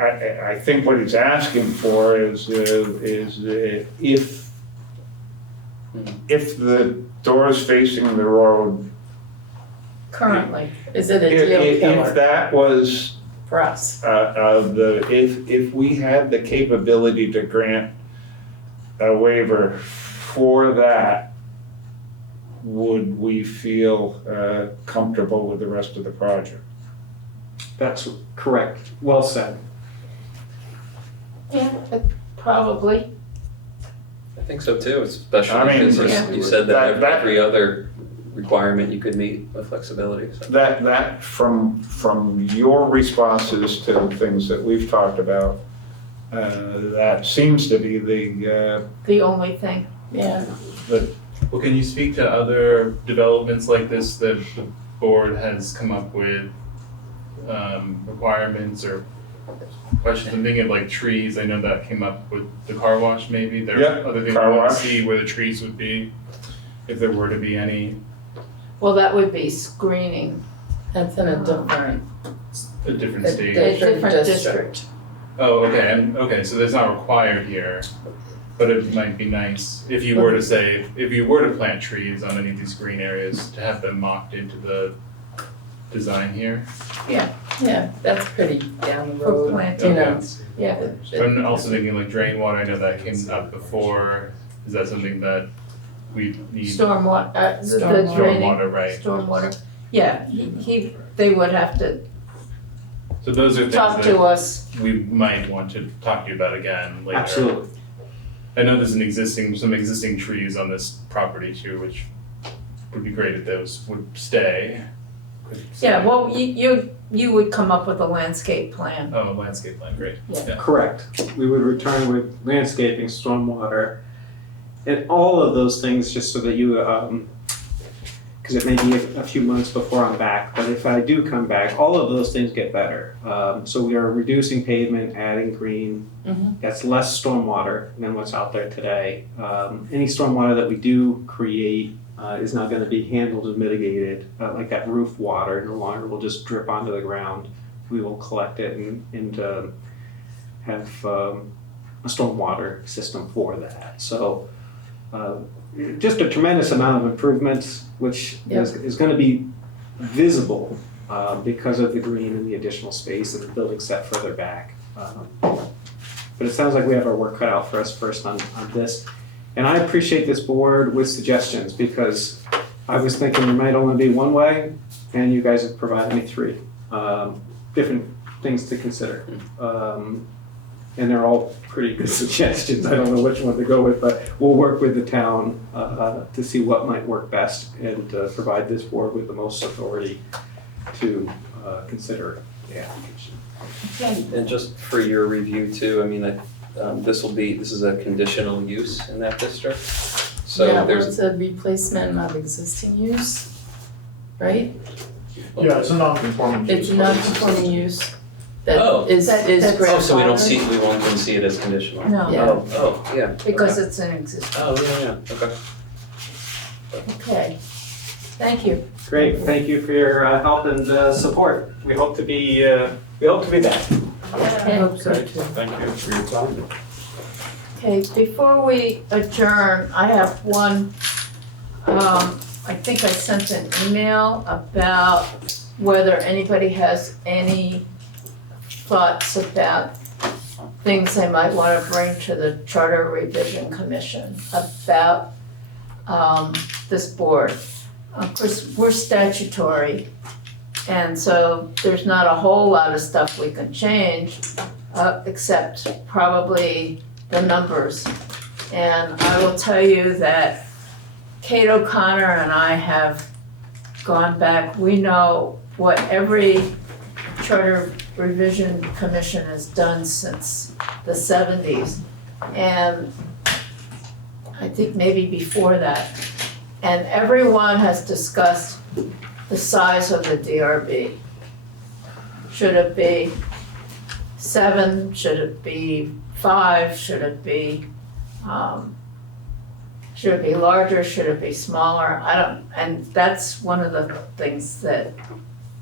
I think what he's asking for is if the door's facing the road. Currently, is it a deal killer If that was, for us? if we had the capability to grant a waiver for that, would we feel comfortable with the rest of the project? That's correct. Well said. Yeah, probably. I think so too, especially I mean, because you said that that- every other requirement you could meet with flexibility, so. That from your responses to things that we've talked about, that seems to be The only thing. Yeah. Well, can you speak to other developments like this that the board has come up with requirements or questions? I'm thinking of like trees. I know that came up with the car wash maybe. There are other things car we want to wash. see where the trees would be, if there were to be any. Well, that would be screening. That's in a different, A different a stage. different district. Oh, okay, so that's not required here, but it might be nice if you were to say, if you were to plant trees on any of these green areas, to have them mocked into the design here. Yeah, that's pretty down the For road, planting. you know. Okay. Yeah, I'm also thinking like drain water, I know that came up before, is that something that we need? stormwater, the Stormwater. draining, Stormwater, right. stormwater. Yeah, they would have to So those are things talk to that us. we might want to talk to you about again later. Absolutely. I know there's some existing trees on this property too, which would be great if those would stay. Yeah, well, you would come up with a landscape plan. Oh, landscape plan, great. Yeah. Correct. We would return with landscaping, stormwater, and all of those things, just so that you, because it may be a few months before I'm back, but if I do come back, all of those things get better. So we are reducing pavement, adding green. That's less stormwater than what's out there today. Any stormwater that we do create is not going to be handled and mitigated, like that roof water no longer will just drip onto the ground. We will collect it and have a stormwater system for that. So just a tremendous amount of improvements, which is going to be visible because of the green and the additional space and the building set further back. But it sounds like we have our work cut out for us first on this. And I appreciate this board with suggestions, because I was thinking there might only be one way, and you guys have provided me three different things to consider. And they're all pretty good suggestions. I don't know which one to go with, but we'll work with the town to see what might work best and provide this board with the most authority to consider the application. And just for your review too, I mean, this is a conditional use in that district. So Yeah, well, there's, it's a replacement of existing use, right? Yeah, it's a non-conforming use. It's a non-conforming use that Oh. is grandfathered. oh, so we won't even see it as conditional? No. Yeah. Oh, yeah. Because okay. it's an existing. Oh, yeah, okay. Okay, thank you. Great, thank you for your help and support. We hope to be back. I hope so too. Thank you for your time. Okay, before we adjourn, I have one, I think I sent an email about whether anybody has any thoughts about things they might want to bring to the Charter Revision Commission about this board. Of course, we're statutory, and so there's not a whole lot of stuff we can change, except probably the numbers. And I will tell you that Kate O'Connor and I have gone back. We know what every Charter Revision Commission has done since the 70s, and I think maybe before that. And everyone has discussed the size of the DRB. Should it be 7? Should it be 5? Should it be larger? Should it be smaller? And that's one of the things that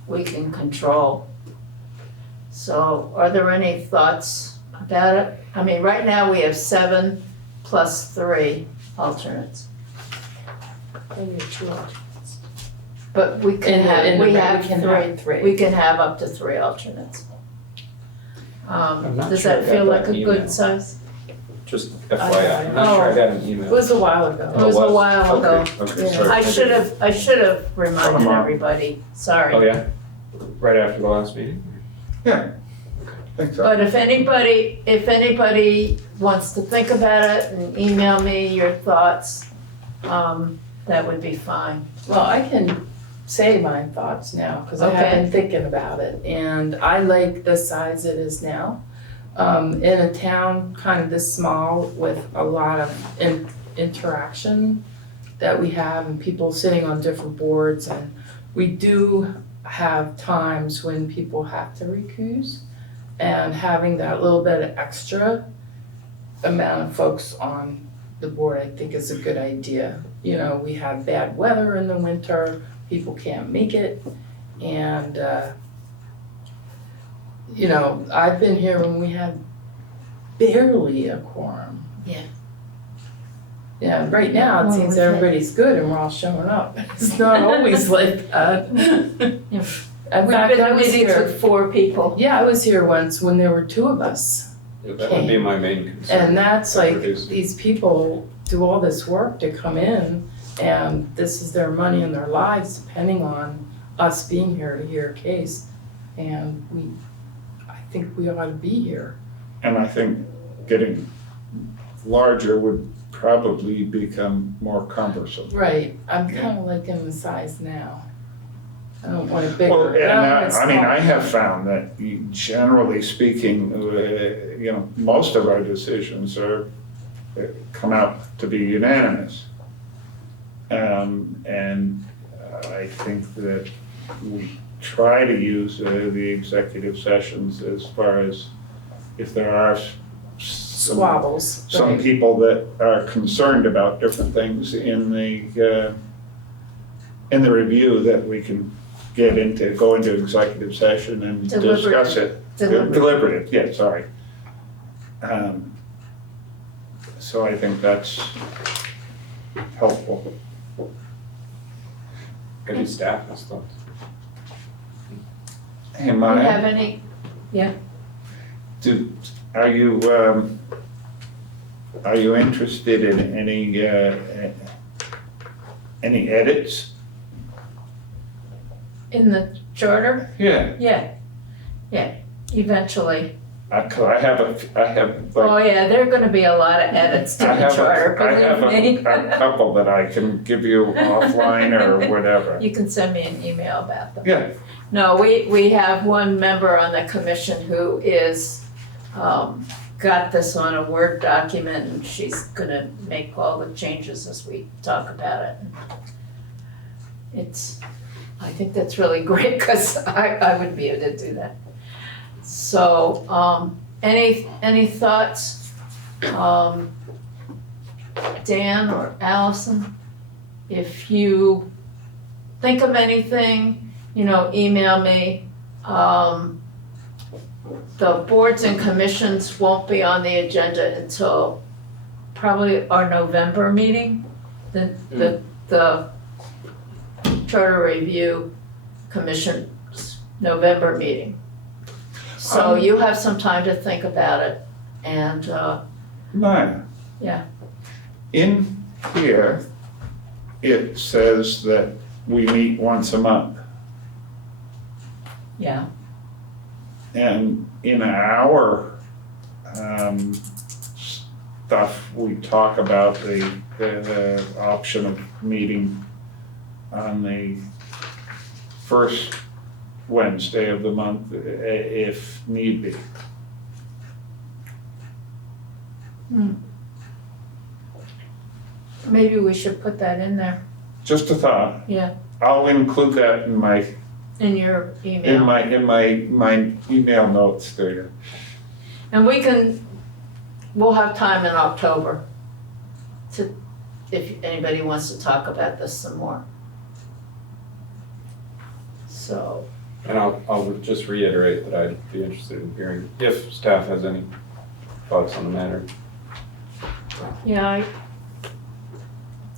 we can control. So are there any thoughts about it? I mean, right now we have 7 plus 3 alternates. Maybe 2 alternates. But we can In the have, we can have 3. we can have up to 3 alternates. I'm not Does sure I that got feel like that a email. good size? Just FYI, I'm not sure I got an It email. was a while ago. It was a while ago. Okay, Yeah. sorry. I should have reminded Come on. everybody, sorry. Oh, yeah? Right after the last meeting? Yeah, think so. But if anybody wants to think about it and email me your thoughts, that would be fine. Well, I can say my thoughts now, because I have Okay. been thinking about it, and I like the size it is now. In a town kind of this small with a lot of interaction that we have and people sitting on different boards, and we do have times when people have to recuse, and having that little bit of extra amount of folks on the board, I think is a good idea. You know, we have bad weather in the winter, people can't make it, and you know, I've been here when we had barely a quorum. Yeah. Yeah, right now it Well, seems we had- everybody's good and we're all showing up. It's not always like that. In We've fact, I been was meetings here. with 4 people. Yeah, I was here once when there were 2 of us. That would be my main concern. And that's like, Reduce. these people do all this work to come in, and this is their money and their lives depending on us being here to hear a case. And I think we ought to be here. And I think getting larger would probably become more cumbersome. Right, I'm kind of liking the size now. I don't want it bigger. Well, but I don't want it I mean, I smaller. have found that generally speaking, most of our decisions come out to be unanimous. And I think that we try to use the executive sessions as far as if there are Squabbles. some right. people that are concerned about different things in the review, that we can go into executive session and discuss it. Deliberative, yeah, sorry. So I think that's helpful. Any staff has thoughts? Hey, Do you Maya, have any? are you interested in any edits? In the charter? Yeah. Yeah, eventually. I have Oh, like, yeah, there are gonna be a lot of edits to I the have charter, I have believe me. a couple that I can give you offline or whatever. You can send me an email about them. Yeah. No, we have one member on the commission who is, got this on a Word document, and she's gonna make all the changes as we talk about it. I think that's really great, because I wouldn't be able to do that. So, any thoughts? Dan or Allison, if you think of anything, email me. The boards and commissions won't be on the agenda until probably our November meeting. The Charter Review Commission's November meeting. So you have some time to think about it, and, Maya. Yeah. In here, it says that we meet once a month. yeah, And in our stuff, we talk about the option of meeting on the first Wednesday of the month, if need be. maybe we should put that in there, Just a thought. yeah, I'll include that in in your in email. my email notes to you. And we'll have time in October if anybody wants to talk about this some more. So, And I'll just reiterate that I'd be interested in hearing if staff has any thoughts on the matter. yeah,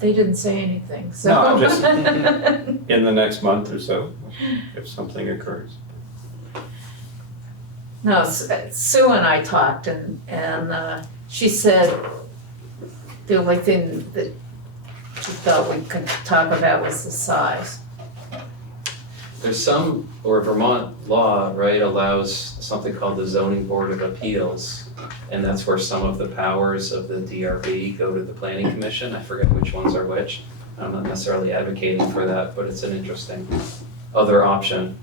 they didn't say anything, so. No, I'm just in the next month or so, if something occurs. No, Sue and I talked, and she said the only thing that she thought we could talk about was the size. There's Vermont law, right, allows something called the Zoning Board of Appeals, and that's where some of the powers of the DRB go to the Planning Commission. I forget which ones are which. I'm not necessarily advocating for that, but it's an interesting other option.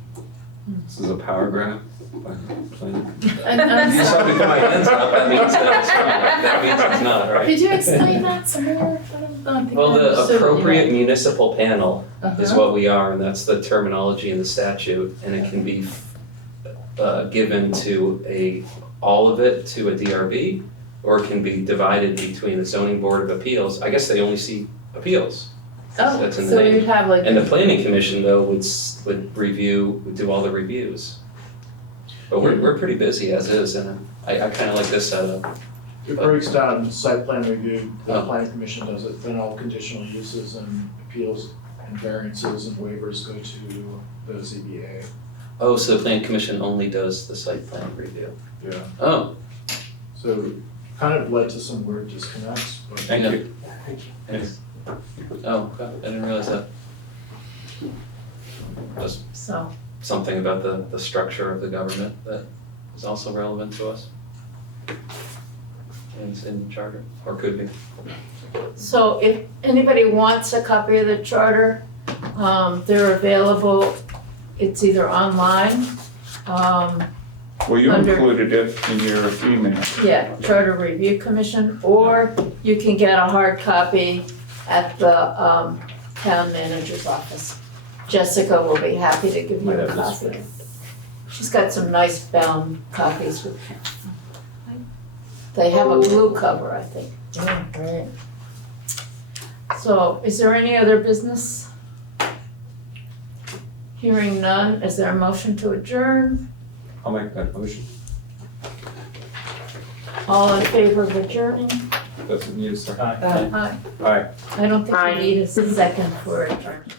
This is a power grab. I'm You saw me sorry. put my hands up, that means that it's not, that means it's not, right? Could you explain that some more? I don't think Well, I the understood what you appropriate meant. municipal panel is Uh-huh. what we are, and that's the terminology in the statute, and it can be given to all of it to a DRB, or it can be divided between the zoning board of appeals. I guess they only see appeals. Oh, That's in the so name. you'd have like. And the planning commission though would do all the reviews. But we're pretty busy as is, and I kind of like this setup. It breaks down site plan review, the Oh. planning commission does it, then all conditional uses and appeals and variances and waivers go to the ZBA. Oh, so the plan commission only does the site plan review? Yeah. Oh, So kind of led to some weird disconnects, but. thank you. Thanks. Oh, okay, I didn't realize that. Just So, something about the structure of the government that is also relevant to us. And it's in the charter, or could be. so if anybody wants a copy of the charter, they're available. It's either online, Well, you Under- included it in your email. yeah, Charter Review Commission, or you can get a hard copy at the town manager's office. Jessica will be happy to give you Might a have this copy. She's got some nice bound copies with. They have a blue cover, I think. Yeah, right. So, is there any other business? Hearing none, is there a motion to adjourn? I'll make that motion. All in favor of adjourning? Doesn't need a second. Aye. Aye. I don't think we need a second for adjournment.